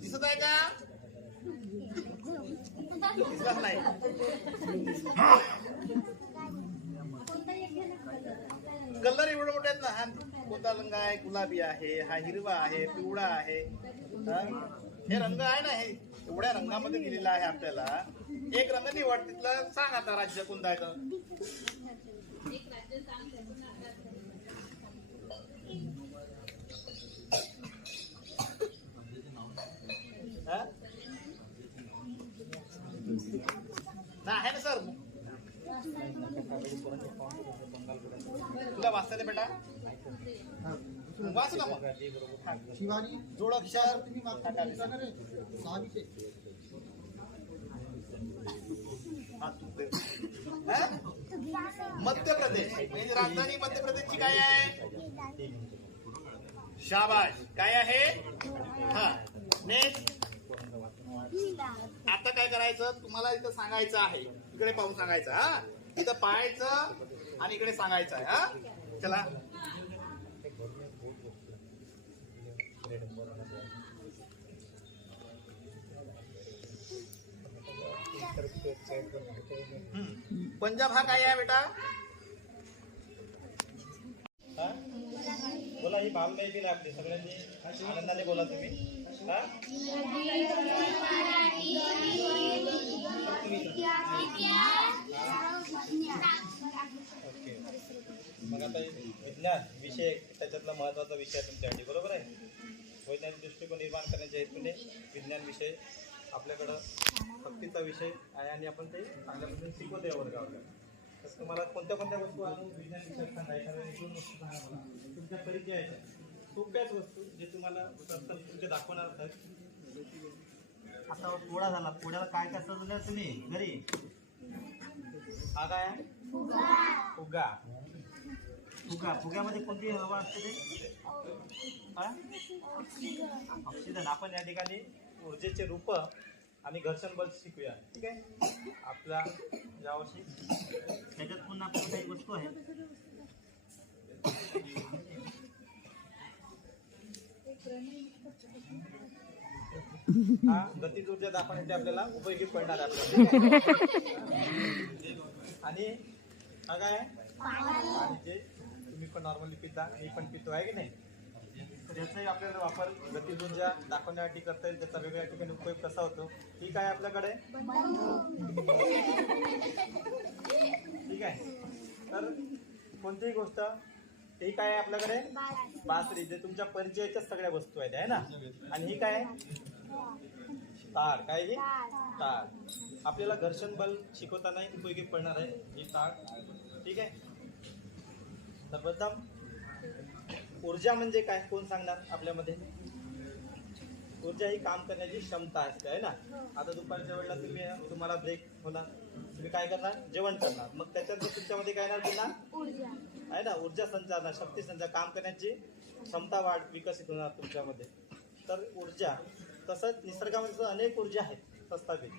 दिसत आहे का? दिसत नाही. कलर एवढे मोठे आहेत ना. हा कोणता रंग आहे? गुलाबी आहे, हा हिरवा आहे, पिवळा आहे. हे रंग आहे ना, हे एवढ्या रंगामध्ये दिलेला आहे आपल्याला. एक रंग निवड. तिथला सांग आता राज्य कोणतं आहे तर. ना आहे ना सर. तुला वाचता दे बेटा. वाच ना मग. शिवाजी जोडाक्षर हा तुगते. हा? मध्य प्रदेश म्हणजे राजधानी मध्य प्रदेशची काय आहे? शाबाश. काय आहे? हा. नेक्स्ट. आता काय करायचं तुम्हाला इथं सांगायचं आहे. इकडे पाहून सांगायचं. हा इथं पाहायचं आणि इकडे सांगायचं आहे. हा चला. पंजाब हा काय आहे बेटा? हा? बोला. ही भावना येतील आपली सगळ्यांनी आनंदाने बोला तुम्ही. हा? ओके. मग आता विज्ञान विषय त्याच्यातला महत्वाचा विषय आहे तुमच्यासाठी. बरोबर आहे. वैज्ञानिक दृष्टिकोन निर्माण करण्याच्या हेतूने विज्ञान विषय आपल्याकडं सक्तीचा विषय आहे आणि आपण ते चांगल्या पद्धतीने शिकवतो या वर्गावर. तर तुम्हाला कोणत्या कोणत्या वस्तू आणून विज्ञान विषयात सांगायच्या आणि 2 वस्तू सांगा मला तुमच्या परिचयाच्या सोप्याच वस्तू जे तुम्हाला तुमचे दाखवणार आहेत. आता पोळा झाला. पोळ्याला काय काय सजवलं तुम्ही घरी? हा काय? फुगा. फुगा. फुग्यामध्ये कोणती हवा असते ते? ऑक्सिजन. आपण या ठिकाणी ऊर्जेचे रूप आणि घर्षण बल शिकूया. ठीक आहे. आपला यावर्षी त्याच्यात पुन्हा काही वस्तू आहे. हा गतिज ऊर्जा दाखवण्याची आपल्याला उपयोगी पडणार आहे आपल्याला. आणि हा काय? आणि जे तुम्ही पण नॉर्मली पिता मी पण पितो आहे की नाही त्याचाही आपल्याला वापर गतिज ऊर्जा दाखवण्यासाठी करता येईल. त्याचा वेगवेगळ्या ठिकाणी उपयोग कसा होतो ठीक आहे आपल्याकडे. ठीक आहे. तर कोणतीही गोष्ट ही काय आहे आपल्याकडे? बासरी. जे तुमच्या परिचयाच्या सगळ्या वस्तू आहेत आहे ना. आणि ही काय? तार. काय ही? तार. आपल्याला घर्षण बल शिकवतानाही उपयोगी पडणार आहे ही तार. ठीक आहे. सर्वप्रथम ऊर्जा म्हणजे काय कोण सांगणार आपल्यामध्ये? ऊर्जा ही काम करण्याची क्षमता असते आहे ना. आता दुपारच्या वेळेला तुम्हाला ब्रेक होणार. तुम्ही काय करणार? जेवण करणार. मग त्याच्यात तुमच्यामध्ये काय येणार पुन्हा आहे ना ऊर्जा संचार, शक्ती संचार, काम करण्याची क्षमता वाढ विकसित होणार तुमच्यामध्ये. तर ऊर्जा तसंच निसर्गामध्ये अनेक ऊर्जा आहेत प्रस्थापित.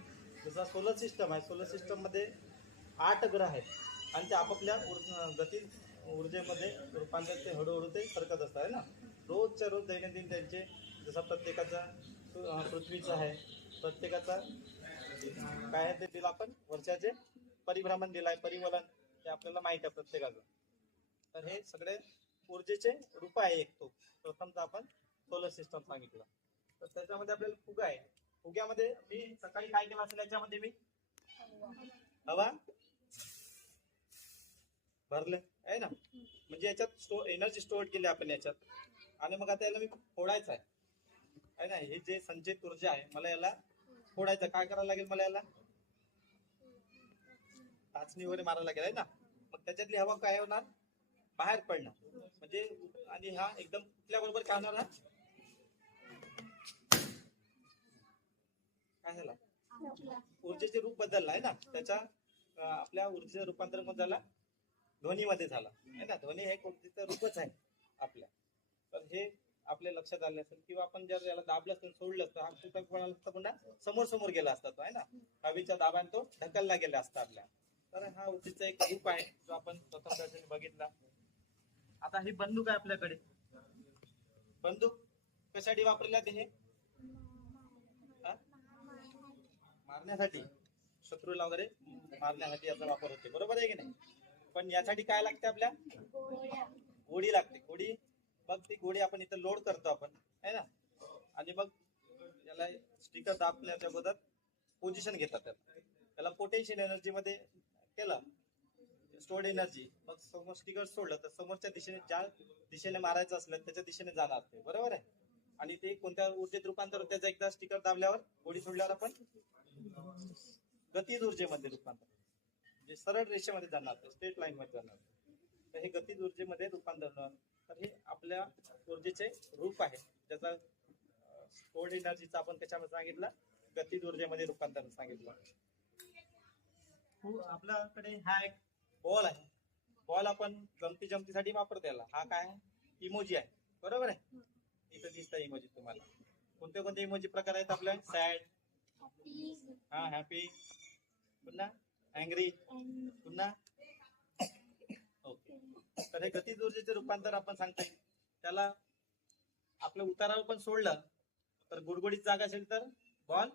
जसा सोलर सिस्टम आहे. सोलर सिस्टममध्ये 8 ग्रह आहेत आणि ते आपापल्या गती ऊर्जेमध्ये रूपांतर ते हळूहळू ते सरकत असतात आहे ना. रोजच्या रोज दैनंदिन त्यांचे जसा प्रत्येकाचा पृथ्वीचा आहे प्रत्येकाचा काय आहे ते दिलं आपण वर्षाचे परिभ्रमण दिलं आहे परिवलन ते आपल्याला माहिती आहे प्रत्येकाचं. तर हे सगळे ऊर्जेचे रूप आहे. एक तो प्रथमतः आपण सोलर सिस्टम सांगितलं. तर त्याच्यामध्ये आपल्याला फुगा आहे. फुग्यामध्ये मी सकाळी काय केलं असेल याच्यामध्ये मी हवा भरलं आहे ना. म्हणजे याच्यात एनर्जी स्टोअर केली आपण याच्यात. आणि मग आता याला मी फोडायचं आहे ना. हे जे संचित ऊर्जा आहे मला याला फोडायचं. काय करायला लागेल मला याला? चाचणी वगैरे मारायला लागेल आहे ना. मग त्याच्यातली हवा काय होणार? बाहेर पडणार. म्हणजे आणि हा एकदम कुठल्या बरोबर काय होणार? हा काय झाला? ऊर्जेचे रूप बदलला आहे ना. त्याच्या आपल्या ऊर्जेचं रूपांतर कोण झाला? ध्वनीमध्ये झाला आहे ना. ध्वनी हे कोणतं रूपच आहे आपल्या. तर हे आपल्या लक्षात आले असेल. किंवा आपण जर याला दाबलं असतं सोडलं असतं हा कुठं पुन्हा समोर समोर गेला असता तो आहे ना. हवेच्या दाबाने तो ढकलला गेला असता आपल्या. तर हा ऊर्जेचा एक रूप आहे जो आपण प्रथम बघितला. आता ही बंदूक आहे आपल्याकडे. बंदूक कशासाठी वापरल्या हे? मारण्यासाठी शत्रूला वगैरे मारण्यासाठी याचा वापर होते. बरोबर आहे की नाही. पण यासाठी काय लागते आपल्या? गोळी लागते. गोळी मग ती गोळी आपण इथं लोड करतो आपण आहे ना. आणि मग याला स्टिकर दाबण्याच्या अगोदर पोझिशन घेतात. त्याला पोटेन्शियल एनर्जी मध्ये केलं स्टोर्ड एनर्जी. मग समोर स्टिकर सोडलं तर समोरच्या दिशेने ज्या दिशेने मारायचं असलं त्याच्या दिशेने जाणार ते. बरोबर आहे. आणि ते कोणत्या ऊर्जेत रूपांतर त्याचा एकदा स्टिकर दाबल्यावर गोळी सोडल्यावर आपण गतिज ऊर्जेमध्ये रूपांतर म्हणजे सरळ रेषेमध्ये जाणार स्ट्रेट लाईन मध्ये जाणार. तर हे गतिज ऊर्जेमध्ये रूपांतर होणार. तर हे आपल्या ऊर्जेचे रूप आहे. त्याचा स्टोर्ड एनर्जीचा आपण त्याच्यामध्ये सांगितलं गतिज ऊर्जेमध्ये रूपांतर सांगितलं. आपल्याकडे हा एक बॉल आहे. बॉल आपण गमती जमतीसाठी वापरतो याला. हा काय आहे? इमोजी आहे. बरोबर आहे. इथं दिसतं इमोजी तुम्हाला. कोणते कोणते इमोजी प्रकार आहेत आपल्या? सॅड, हा हॅपी, पुन्हा अँग्री, पुन्हा ओके. तर हे गतिज ऊर्जेचे रूपांतर आपण सांगता येईल. त्याला आपल्या उतारावर पण सोडलं तर गुडगुडीत जागा असेल तर बॉल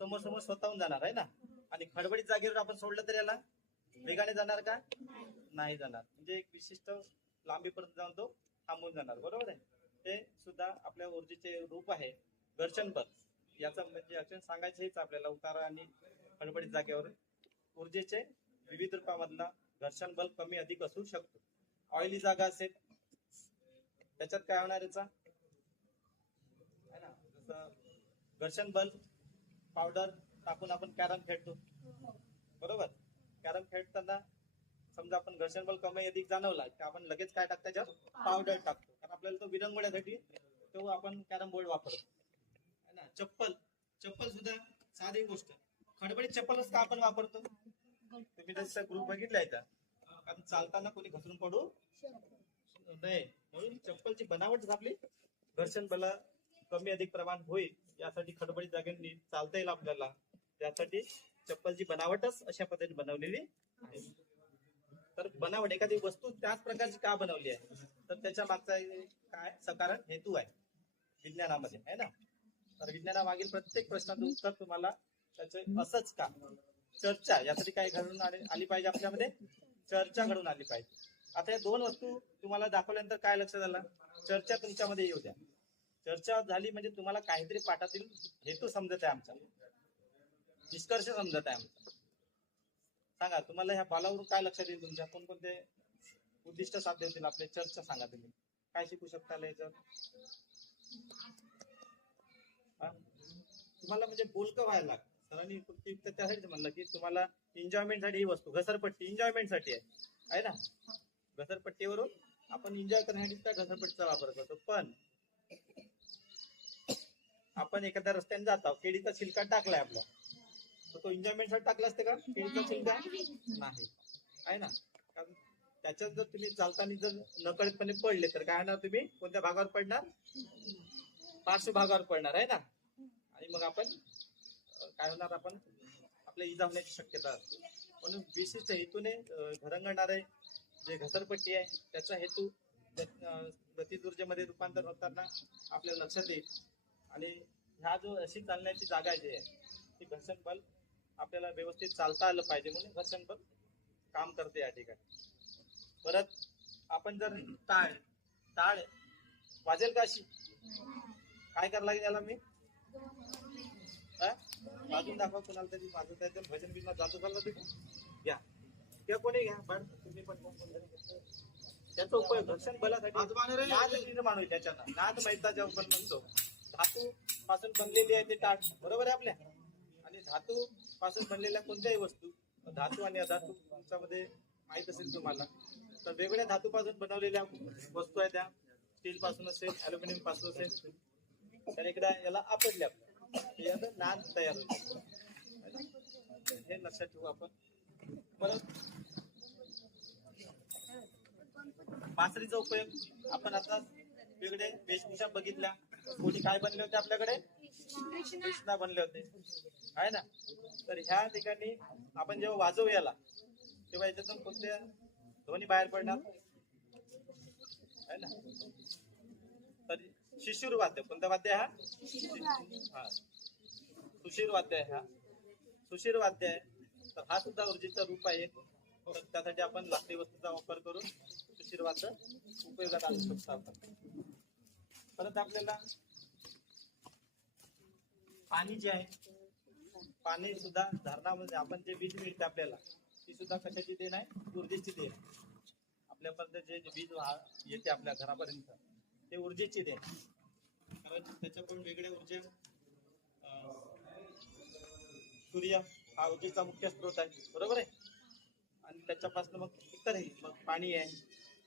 समोर समोर स्वतःहून जाणार आहे ना. आणि खडबडीत जागेवर आपण सोडलं तर याला वेगाने जाणार का? नाही जाणार. म्हणजे एक विशिष्ट लांबीपर्यंत जाऊन तो थांबून जाणार. बरोबर आहे. ते सुद्धा आपल्या ऊर्जेचे रूप आहे. घर्षण बल याचं म्हणजे याच्यात सांगायचं हेच आपल्याला. उतारा आणि खडबडीत जागेवर ऊर्जेचे विविध रूपामधला घर्षण बल कमी अधिक असू शकतो. ऑइली जागा असेल त्याच्यात काय होणार याचा है ना. जसं घर्षण बल पावडर टाकून आपण कॅरम खेळतो. बरोबर. कॅरम खेळताना समजा आपण घर्षण बल कमी अधिक जाणवला की आपण लगेच काय टाकतो त्याच्यात? पावडर टाकतो. कारण आपल्याला तो विरंगुळ्यासाठी तो आपण कॅरम बोर्ड वापरतो है ना. चप्पल सुद्धा साधी गोष्ट. खडबडीत चप्पलच का आपण वापरतो? तुम्ही त्याचा ग्रुप बघितलाय का? कारण चालताना कोणी घसरून पडू नये म्हणून चप्पलची बनावट आपली घर्षण बला कमी अधिक प्रमाण होईल यासाठी खडबडीत जागेने चालता येईल आपल्याला. त्यासाठी चप्पलची बनावटच अशा पद्धतीने बनवलेली आहे. तर बनावट एखादी वस्तू त्याच प्रकारची का बनवली आहे तर त्याच्या मागचा काय सकारण हेतू आहे विज्ञानामध्ये है ना. तर विज्ञानामागील प्रत्येक प्रश्नाचं उत्तर तुम्हाला त्याचे असंच का चर्चा यासाठी काय घडून आली पाहिजे आपल्यामध्ये? चर्चा घडून आली पाहिजे. आता या दोन वस्तू तुम्हाला दाखवल्यानंतर काय लक्षात आलं? चर्चा तुमच्यामध्ये येऊ द्या. चर्चा झाली म्हणजे तुम्हाला काहीतरी पाठातील हेतू समजत आहे आमचा, निष्कर्ष समजत आहे आमचा. सांगा तुम्हाला ह्या बालावरून काय लक्षात येईल? तुमच्या कोणकोणते उद्दिष्ट साध्य होतील आपले? चर्चा सांगा तुम्ही काय शिकू शकता याच्यात. तुम्हाला म्हणजे बोलकं व्हायला लागतं. सरांनी त्यासाठीच म्हणलं की तुम्हाला एन्जॉयमेंट साठी ही वस्तू घसरपट्टी एन्जॉयमेंट साठी आहे ना. घसरपट्टीवरून आपण एन्जॉय करण्यासाठी त्या घसरपट्टीचा वापर करतो. पण आपण एखाद्या रस्त्याने जातो केळीचा छिलका टाकलाय आपला तर तो एन्जॉयमेंट साठी टाकला असते का? केळीचा छिलका नाही आहे ना. कारण त्याच्यात जर तुम्ही चालताना जर नकळतपणे पडले तर काय होणार? तुम्ही कोणत्या भागावर पडणार? पार्श्वभागावर पडणार आहे ना. आणि मग आपण काय होणार? आपण आपल्या इजा होण्याची शक्यता असते. म्हणून विशिष्ट हेतूने घरंगणारे जे घसरपट्टी आहे त्याचा हेतू गतिज ऊर्जेमध्ये रूपांतर होताना आपल्याला लक्षात येईल. आणि ह्या जो अशी चालण्याची जागा जी आहे ती घर्षण बल आपल्याला व्यवस्थित चालता आलं पाहिजे म्हणून घर्षण बल काम करते या ठिकाणी. परत आपण जर टाळ वाजेल का अशी? काय करायला लागेल याला? मी वाजून दाखवा कोणाला तरी. वाजवता येतं भजन बिजन जातो चालला तुम्ही घ्या किंवा कोणी घ्या पण तुम्ही पण त्याचा उपयोग घर्षण बलासाठी नाद निर्माण होईल. त्याच्यानं नाद मैताच्या आपण म्हणतो. धातू पासून बनलेली आहे ते टाळ. बरोबर आहे आपल्या. आणि धातू पासून बनलेल्या कोणत्याही वस्तू धातू आणि अधातू त्याच्यामध्ये माहित असेल तुम्हाला तर वेगवेगळ्या धातूपासून बनवलेल्या वस्तू आहेत. त्या स्टील पासून असेल, अल्युमिनियम पासून असेल. तर एकदा याला आपटल्या नाद तयार होईल. हे लक्षात ठेवू आपण. परत पासरीचा उपयोग आपण आता वेगळे वेशभूषा बघितल्या. कोणी काय बनले होते आपल्याकडे? कृष्णा बनले होते आहे ना. तर ह्या ठिकाणी आपण जेव्हा वाजवू याला तेव्हा याच्यातून कोणते ध्वनी बाहेर पडणार आहे ना. तर शिशुर वाद्य कोणतं वाद्य हा? सुशीर वाद्य आहे. हा सुशीर वाद्य आहे. तर हा सुद्धा ऊर्जेचा रूप आहे. तर त्यासाठी आपण लाकडी वस्तूचा वापर करून सुशीर वाद्य उपयोगात आणू शकतो आपण. परत आपल्याला पाणी जे आहे पाणी सुद्धा धरणामध्ये आपण जे वीज मिळते आपल्याला ती सुद्धा कशाची देण आहे? ऊर्जेची देण. आपल्यापर्यंत जे वीज येते आपल्या घरापर्यंत ते ऊर्जेची देण. कारण त्याच्या पण वेगळ्या ऊर्जा सूर्य हा ऊर्जेचा मुख्य स्रोत आहे. बरोबर आहे. आणि त्याच्यापासून मग इतरही मग पाणी आहे.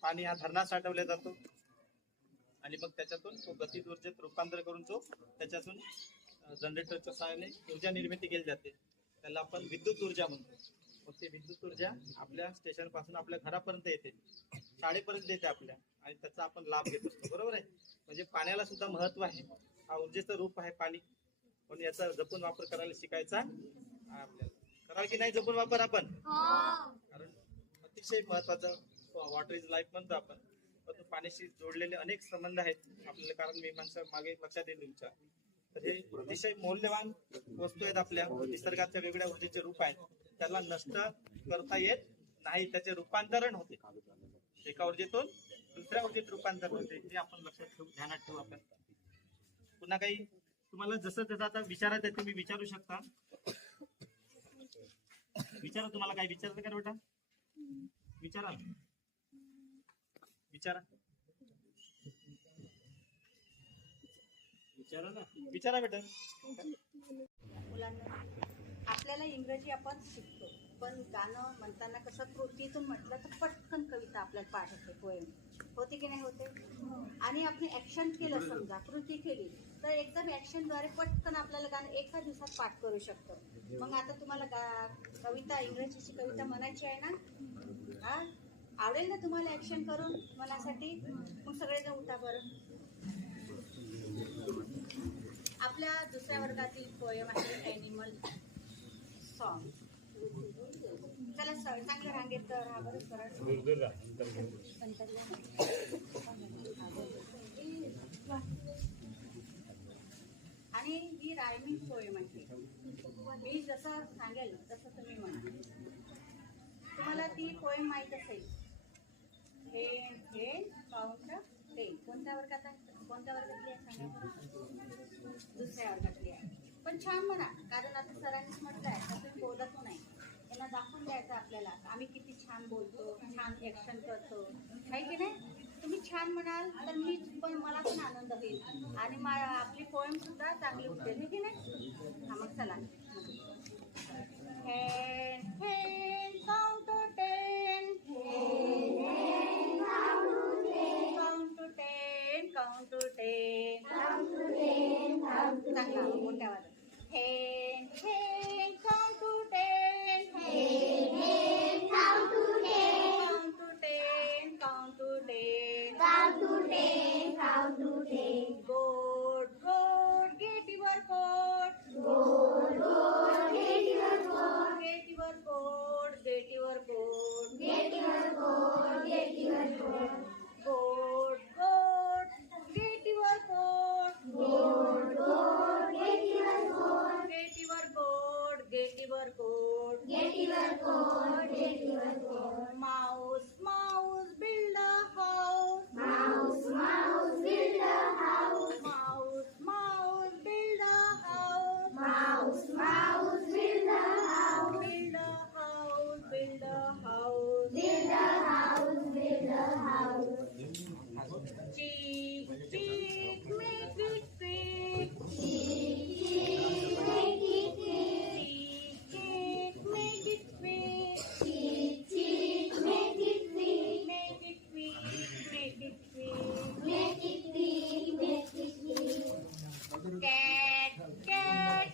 पाणी हा धरणात साठवला जातो आणि मग त्याच्यातून तो गतिज ऊर्जेत रूपांतर करून तो त्याच्यातून जनरेटरच्या सहाय्याने ऊर्जा निर्मिती केली जाते. त्याला आपण विद्युत ऊर्जा म्हणतो. मग ते विद्युत ऊर्जा आपल्या स्टेशन पासून आपल्या घरापर्यंत येते, शाळेपर्यंत येते आपल्या, आणि त्याचा आपण लाभ घेत असतो. बरोबर आहे. म्हणजे पाण्याला सुद्धा महत्व आहे. हा ऊर्जेचं रूप आहे पाणी, पण याचा जपून वापर करायला शिकायचा आहे आपल्याला. कराल की नाही जपून वापर आपण? कारण अतिशय महत्वाचं वॉटर इज लाईफ म्हणतो आपण. पण पाण्याशी जोडलेले अनेक संबंध आहेत आपल्याला, कारण मी माणसं मागे लक्षात येईल तुमच्या. तर हे अतिशय मौल्यवान वस्तू आहेत आपल्या निसर्गाच्या वेगळ्या ऊर्जेचे रूप आहेत. त्याला नष्ट करता येत नाही, त्याचे रूपांतरण होते. एका ऊर्जेतून दुसऱ्या ऊर्जेत रूपांतरण होते. हे आपण लक्षात ठेवू, ध्यानात ठेवू आपण. पुन्हा काही तुम्हाला जसं जसं आता विचारायचं आहे तुम्ही विचारू शकता. विचारा, तुम्हाला काय विचारायचं का बेटा? विचारा विचारा विचारा ना, विचारा बेटा. मुलांना आपल्याला इंग्रजी आपण शिकतो, पण गाणं म्हणताना कसं कृतीतून म्हटलं तर पटकन कविता आपल्याला पाठ होते, पोएम होते की नाही होते. आणि आपण ऍक्शन केलं, समजा कृती केली, तर एकदम ऍक्शनद्वारे पटकन आपल्याला गाणं एका दिवसात पाठ करू शकतो. मग आता तुम्हाला कविता, इंग्रजीची कविता म्हणायची आहे ना? हा, आवडेल ना तुम्हाला ऍक्शन करून मनासाठी? मग सगळेजण उठा बरं. आपल्या दुसऱ्या वर्गातील पोयम आहे ॲनिमल सॉन्ग. चला चांगलं रांगेत राहा बरं, सरळ. आणि ही रायमिंग पोयम आहे. मी जसं सांगेल तसं तुम्ही म्हणा. तुम्हाला ती पोयम माहीत असेल. हे हे काउंट हे कोणत्या वर्गात आहे? कोणत्या वर्गातली आहे सांगा? दुसऱ्या वर्गातली आहे. पण छान म्हणा, कारण आता सरांनीच म्हटलं आहे तर तुम्ही बोलत नाही. त्यांना दाखवून द्यायचं आपल्याला आम्ही किती छान बोलतो, छान ॲक्शन करतो, आहे की नाही? तुम्ही छान म्हणाल तर मी पण, मला पण आनंद होईल आणि आपली पोएम सुद्धा चांगली उठेल, आहे की नाही? हा, मग चला. 10 10 count to 10, count to 10, count to 10, चांगला मोठ्या आवाजात. 10 10 count to 10, count to 10, count to 10, count to 10. Goat goat get your coat, goat goat get your coat, get your coat, get your coat, get your coat, get your coat. Goat goat get your coat, goat goat get your coat, get your coat, get your coat, get your coat, get your coat. Mouse mouse build a house, mouse mouse build a house, mouse mouse build a house, mouse mouse build a house, build a house, build a house, build a house, build a house. Cheek cheek make it quick, cheek cheek make it quick, cheek cheek make it quick, cheek cheek make it quick, make it quick, make it quick, make it quick, make it quick. Cat cat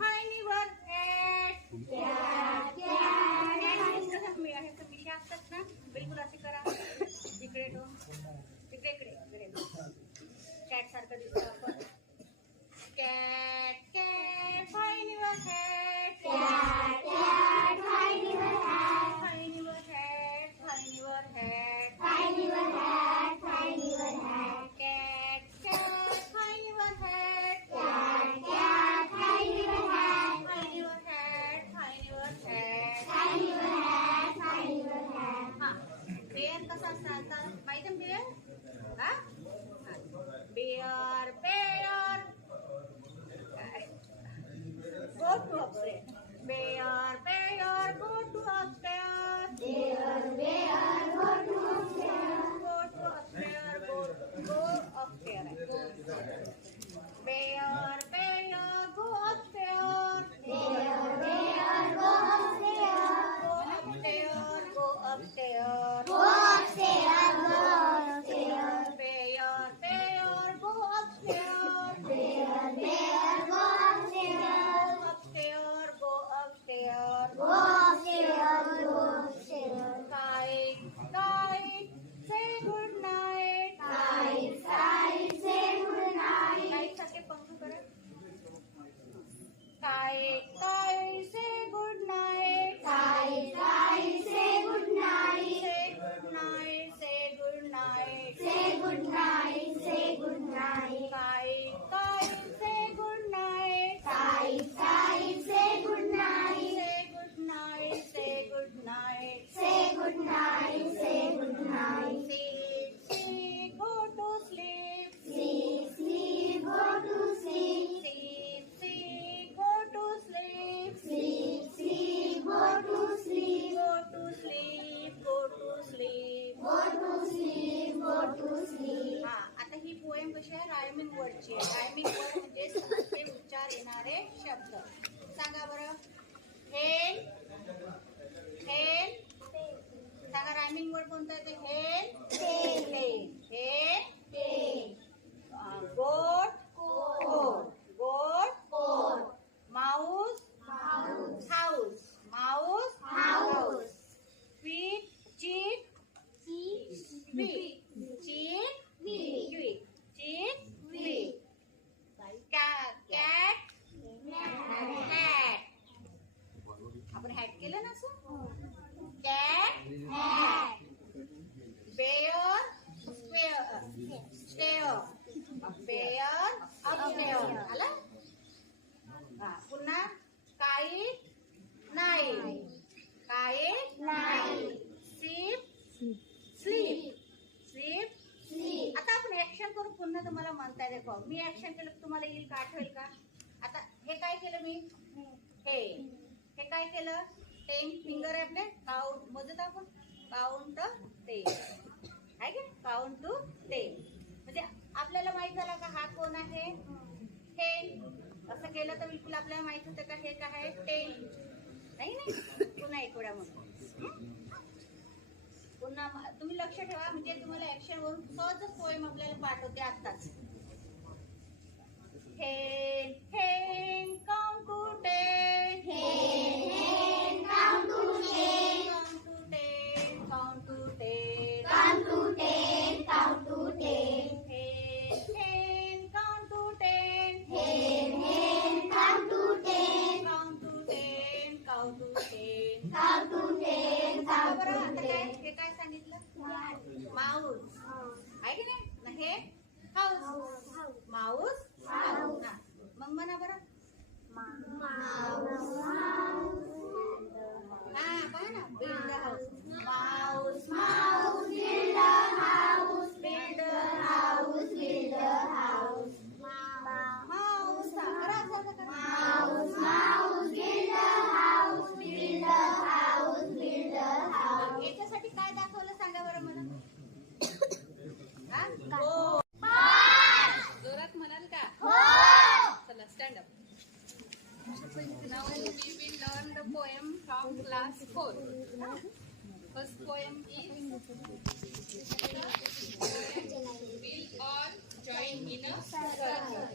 find your cat, cat cat. हे मिशा असतात ना, बिलकुल असे करा. इकडे ठेव, इकडे इकडे इकडे. कॅट सारखं दिसतं आपण. Cat cat find your hat, cat cat find your hat, find your hat, find your hat, find your hat, find your hat. Cat cat find your hat, cat cat find your hat, find your hat, find your hat, find your hat, find your hat. हा, bare कसा असतात माहिती आहे bare? हा, bear, bear, go to upstairs. Bear, bear, go to upstairs. Bear, bear, go to upstairs. Go to upstairs. Go upstairs. Bear, bear, go upstairs. Bear, bear, go upstairs. Go upstairs. Go upstairs. Go upstairs. Go upstairs. Bear, bear, go upstairs. Bear, bear, go upstairs. Go upstairs. Go upstairs. कशी आहे rhyming वर्डची आहे. Rhyming word म्हणजे सारखे उच्चार येणारे शब्द. सांगा बरं. हेन हेन सांगा रायमिंग वर्ड कोणता आहे ते. हेन हेन हेन goat goat goat mouse house mouse house sweet cheat sweet cheat sweet cheat sweet cat hat आपण हॅट केलं ना असं. Cat hat bear stair bear upstair आलं. पुन्हा kite night kite night sleep sleep sleep. आता आपण ऍक्शन करू. पुन्हा तुम्हाला म्हणता येईल. मी ऍक्शन केलं तर तुम्हाला येईल का, आठवेल का. आता हे काय केलं मी. हे काय केलं. 10 फिंगर आहे आपले. काउंट मोजत आपण. काउंट 10 आहे की काउंट टू 10. म्हणजे आपल्याला माहित झाला का हा कोण आहे. हे असं केलं तर बिलकुल आपल्याला माहित होतं का हे काय आहे. 10 नाही नाही. पुन्हा एक वेळा म्हणून पुन्हा तुम्ही लक्ष ठेवा. म्हणजे तुम्हाला ऍक्शन वरून सहजच पोएम आपल्याला पाठवते आत्ताच. हेन हेन काउंट टू 10 हेन count to 10 count to 10 count to 10 count to 10 हेन काउंट टू 10 हेन count to 10 count to 10 count to 10 count to 10 बरं. आता काय हे काय सांगितलं. माऊस आहे की नाही. हे हाऊस माऊस हाऊस. मग म्हणा बरं. हा पहा ना. Build house Mouse Mouse build house build house build house Mouse Mouse Mouse build house build house build house. याच्यासाठी काय दाखवलं सांगा बरं मला. जोरात म्हणाल का. चला stand up. Now we will learn the poem from class 4. First poem is We'll all join in a circle.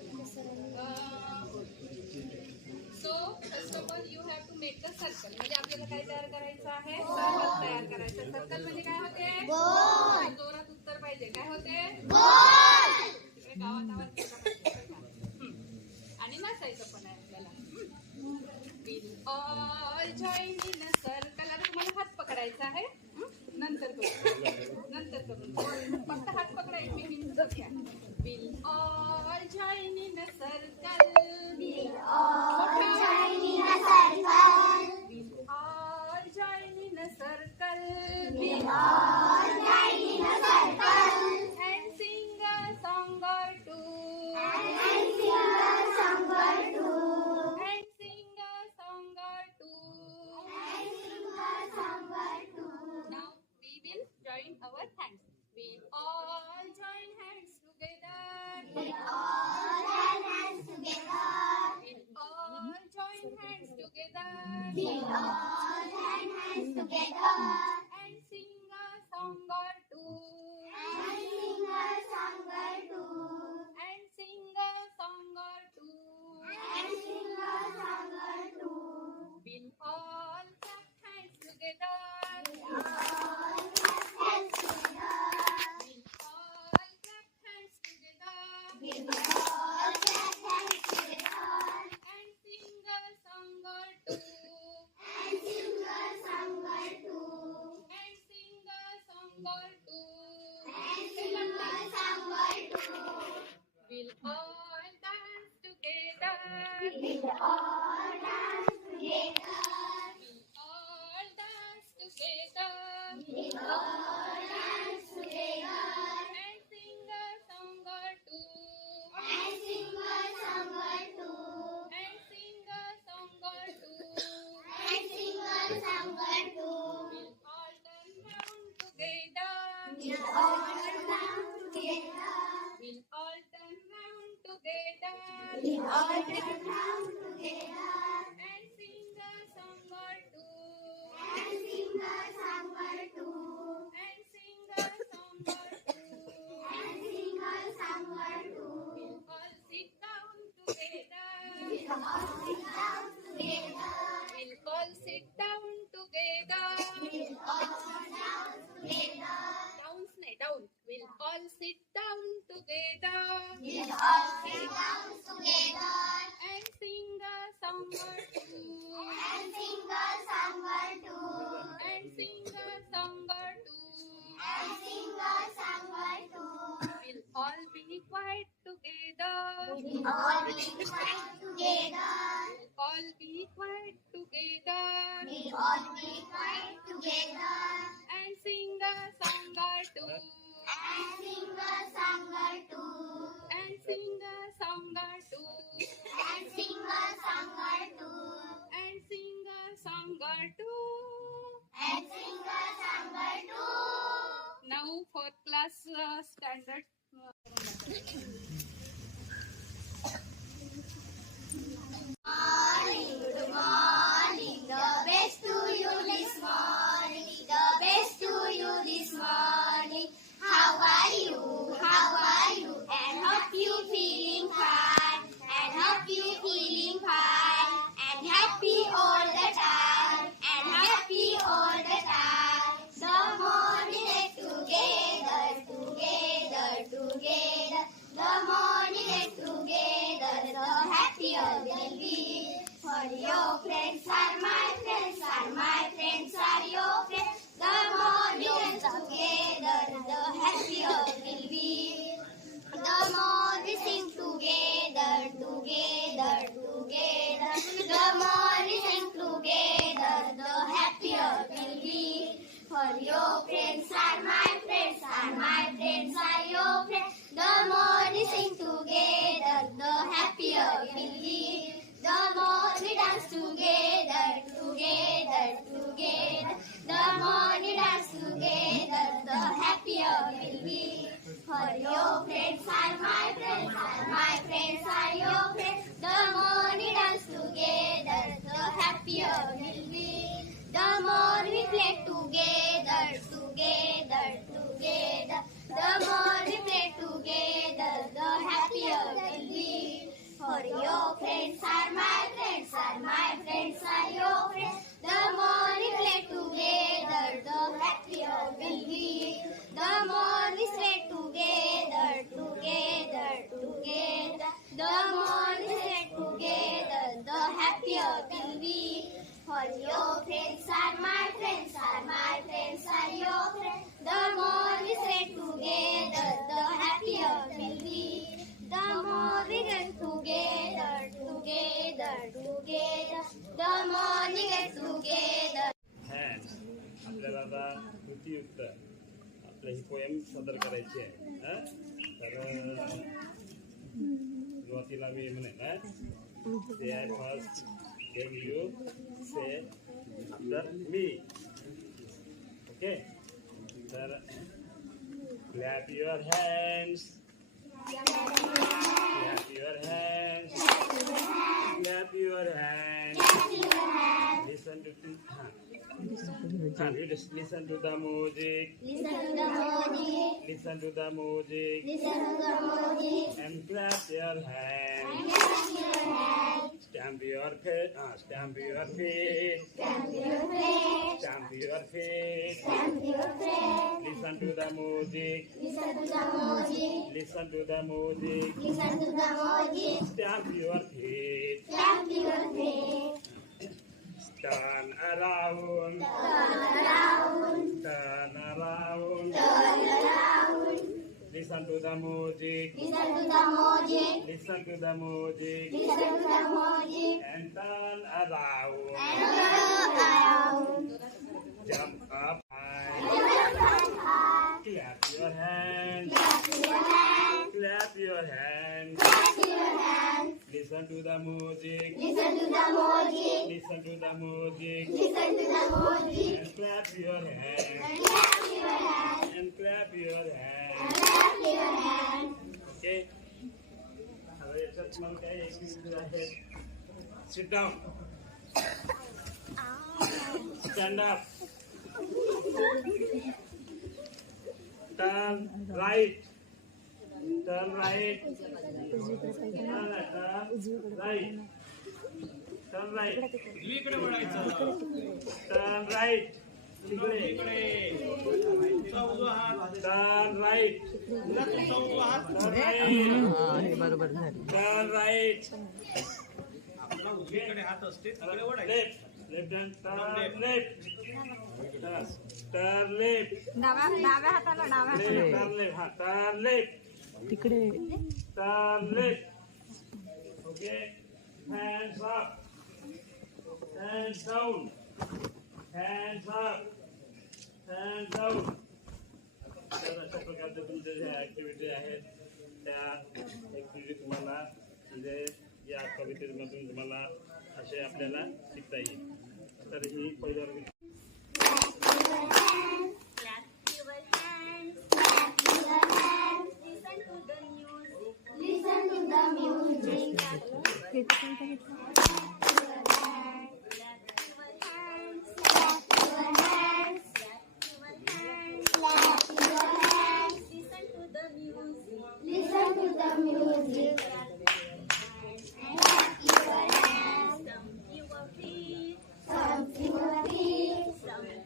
So first of all you have to make the circle. म्हणजे आपल्याला काय तयार करायचं आहे. सर्कल तयार करायचं. सर्कल म्हणजे काय होते. गोल. जोरात उत्तर पाहिजे. काय होते. गोल. तिकडे गावात आणि नाचायचं पण आहे आपल्याला. We'll all join in a circle. आता तुम्हाला हात पकडायचा आहे. नंतर करू फक्त हात पकडायचे. मी हिंदच घ्या. We'll all join in a circle. We'll all join in a circle. We'll all join in a circle. We'll all join in a circle. And sing a song or two. And sing a song or two. And sing a song or two. And sing a song or two. Now we will join our hands. We'll all join hands together. We'll all join hands together. We'll all join hands together. We'll all join hands together. And sing a song or two. And sing a song or two. And sing a song or two. And sing a song or two. We'll all clap hands together. We'll all clap hands together. We'll all clap hands together. We'll all clap hands together. And sing a song or two. And sing a song or two. And sing a song or two. And sing a song or two. We'll all dance together. We'll all dance together. We'll all dance together. We'll all dance together. And sing a song or two. And sing a song or two. And sing a song or two. And sing a song or two. We'll all turn round together. We'll all turn round together. We'll all turn We all gather round together and sing a song or two. and sing a song or two. And sing a song or two. And sing a song or two. We'll all sit down together. We'll all sit down together. We'll all sit down together. We'll all sit down together. Downs नाही down. We'll all sit down together We'll all sit down together and sing a song or two. and sing a song or two. And sing a song or two. And sing a song or two. We'll all be quiet together. We'll all be quiet together. We'll all be quiet together We'll all be quiet together and sing a song or two. and sing a song or two. And sing a song or two. And sing a song or two. And sing a song or two. And sing a song or two. Now fourth class standard. Morning, good morning. The best to you this morning. The best to you this morning. How are you? How are you? And hope you feeling fine. And hope you feeling fine. And happy all the time. And happy all the time. The morning get together, together, together. The morning get together, the happier we'll be. For your friends are my friends, are my friends are your friends. The more we get together, the happier we'll be. The more we sing together, together, together. The more we sing together, the happier we'll be. For your friends are my friends, are my friends are your friends. The more we sing together, the happier we'll be. The more we dance together, together, together. The more we dance together, the happier we'll be. For your friends are my friends, are my friends are your friends. The more we dance together, the happier we'll be. The more we play together, together, together. The more we play together, the happier we'll be. For your friends are my friends, are my friends are your friends. The more we play together, the happier we'll be. The more we stay together, together, together. The more we stay together, the happier we'll be. For your friends are my friends, are my friends are your friends. The more we stay together, the happier we'll be. The more we get together, together, together. The more we get together. Hand आपल्याला आता कृतीयुक्त आपलं ही poem सादर करायची आहे हं? तर सुरुवातीला मी म्हणेन say I first then you say after मी ओके तर clap your hands clap your hands clap your hands listen to listen to the music Listen to the music, listen to the music listen to the music. and clap your hands And clap your hands, stamp your feet stamp your feet stamp your feet, stamp your feet stamp your feet. listen to the music Listen to the music, listen to the music listen to the music. stamp your feet Stamp your feet, turn around turn around, turn around turn around. listen to the music Listen to the music, listen to the music listen to the music. and turn around And turn around. jump up high Jump high, clap your hands clap your hands, clap your hands clap your hands. listen to the music Listen to the music, listen to the music listen to the music. and clap your hands And clap your hands, and clap your hands and clap your hands. Okay आता याच्यात मग काय Sit down. Stand up. Turn right. Turn right. Turn right. इकडे वळायचं. Turn right. इकडे. उजवा हात. Turn right. Turn right. हे बरोबर झालं. Turn right. आपला उजवीकडे हात असते तिकडे वळायचं. Left. Left hand. Turn left. Turn left. डाव्या हाताला डाव्या Left. Turn left. हा. Turn left. तिकडे Turn left. Okay. Hands up. Hands down. Hands up. Hands down. तर अशा प्रकारच्या तुमच्या ज्या ऍक्टिव्हिटी आहेत त्या ऍक्टिव्हिटी तुम्हाला म्हणजे या कवितेमधून तुम्हाला असे आपल्याला शिकता येईल. तर ही पहिल्या वर्ग Listen to the music. Listen to the music. Clap your hands. Stomp your feet. Stomp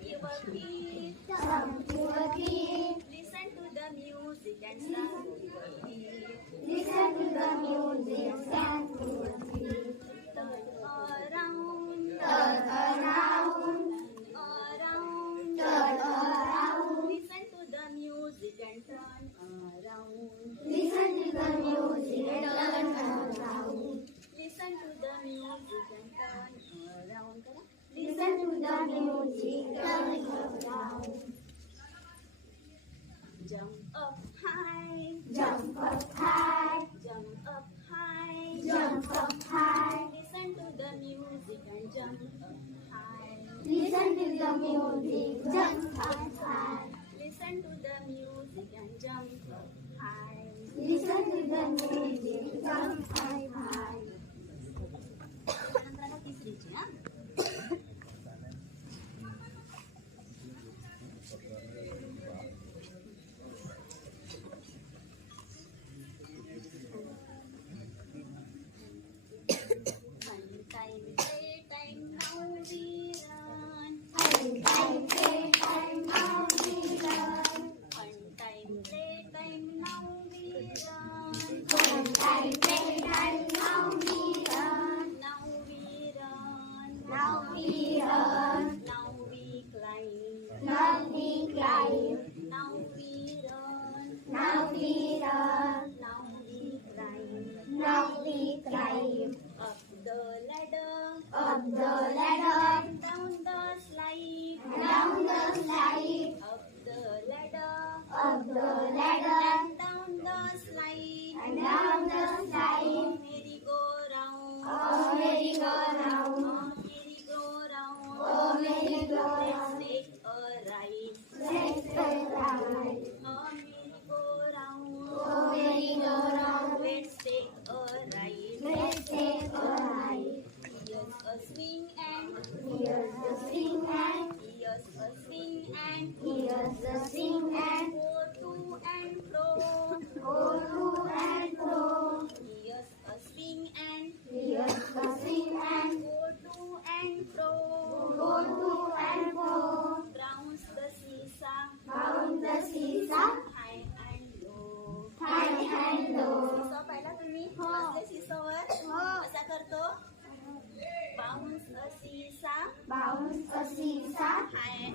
your feet. Stomp your feet. Listen to the music and stomp your feet. Listen to the music. Stomp your feet. Turn around. Turn around. Around. Turn around. Listen to the music and turn around. Listen to the music and turn around. Listen to the music and turn around. करा. Listen to the music, turn around. Jump up high. Jump up high, Jump up high. jump up high. Listen to the music and jump up high. Listen to the music, jump up high. Listen to the music and jump up high. Listen to the music, jump up high. त्यानंतर आता तिसरीची हा. Time, playtime, now we run. Time, playtime, now we run. Fun time, playtime, now we run. Time, playtime, now we run. Now we run. Now we run. Now we climb. Now we climb. Now we run. Now we run. Now we climb. Now we climb. Up the ladder. Up the ladder. And down the slide. Down the slide. Up the ladder. Up the ladder. And down the slide. And down the slide. Merry-go-round. Oh, merry-go-round. Oh, merry-go-round. Oh, merry-go-round. Let's take a ride. Let's go ride. Oh, merry-go-round. Oh, merry-go-round. Let's take a ride. Let's take a ride. Here's a swing and Here's the swing and here's a swing and here's the swing and go to and fro. go to and fro. Here's a swing and Here's the swing and go to and fro. go to and fro. Bounce the seesaw Bound the seesaw high and low. high and low. Seesaw पाहिला तुम्ही बसले सीसॉवर कसा करतो bounce a सीसा Bounce a seesaw high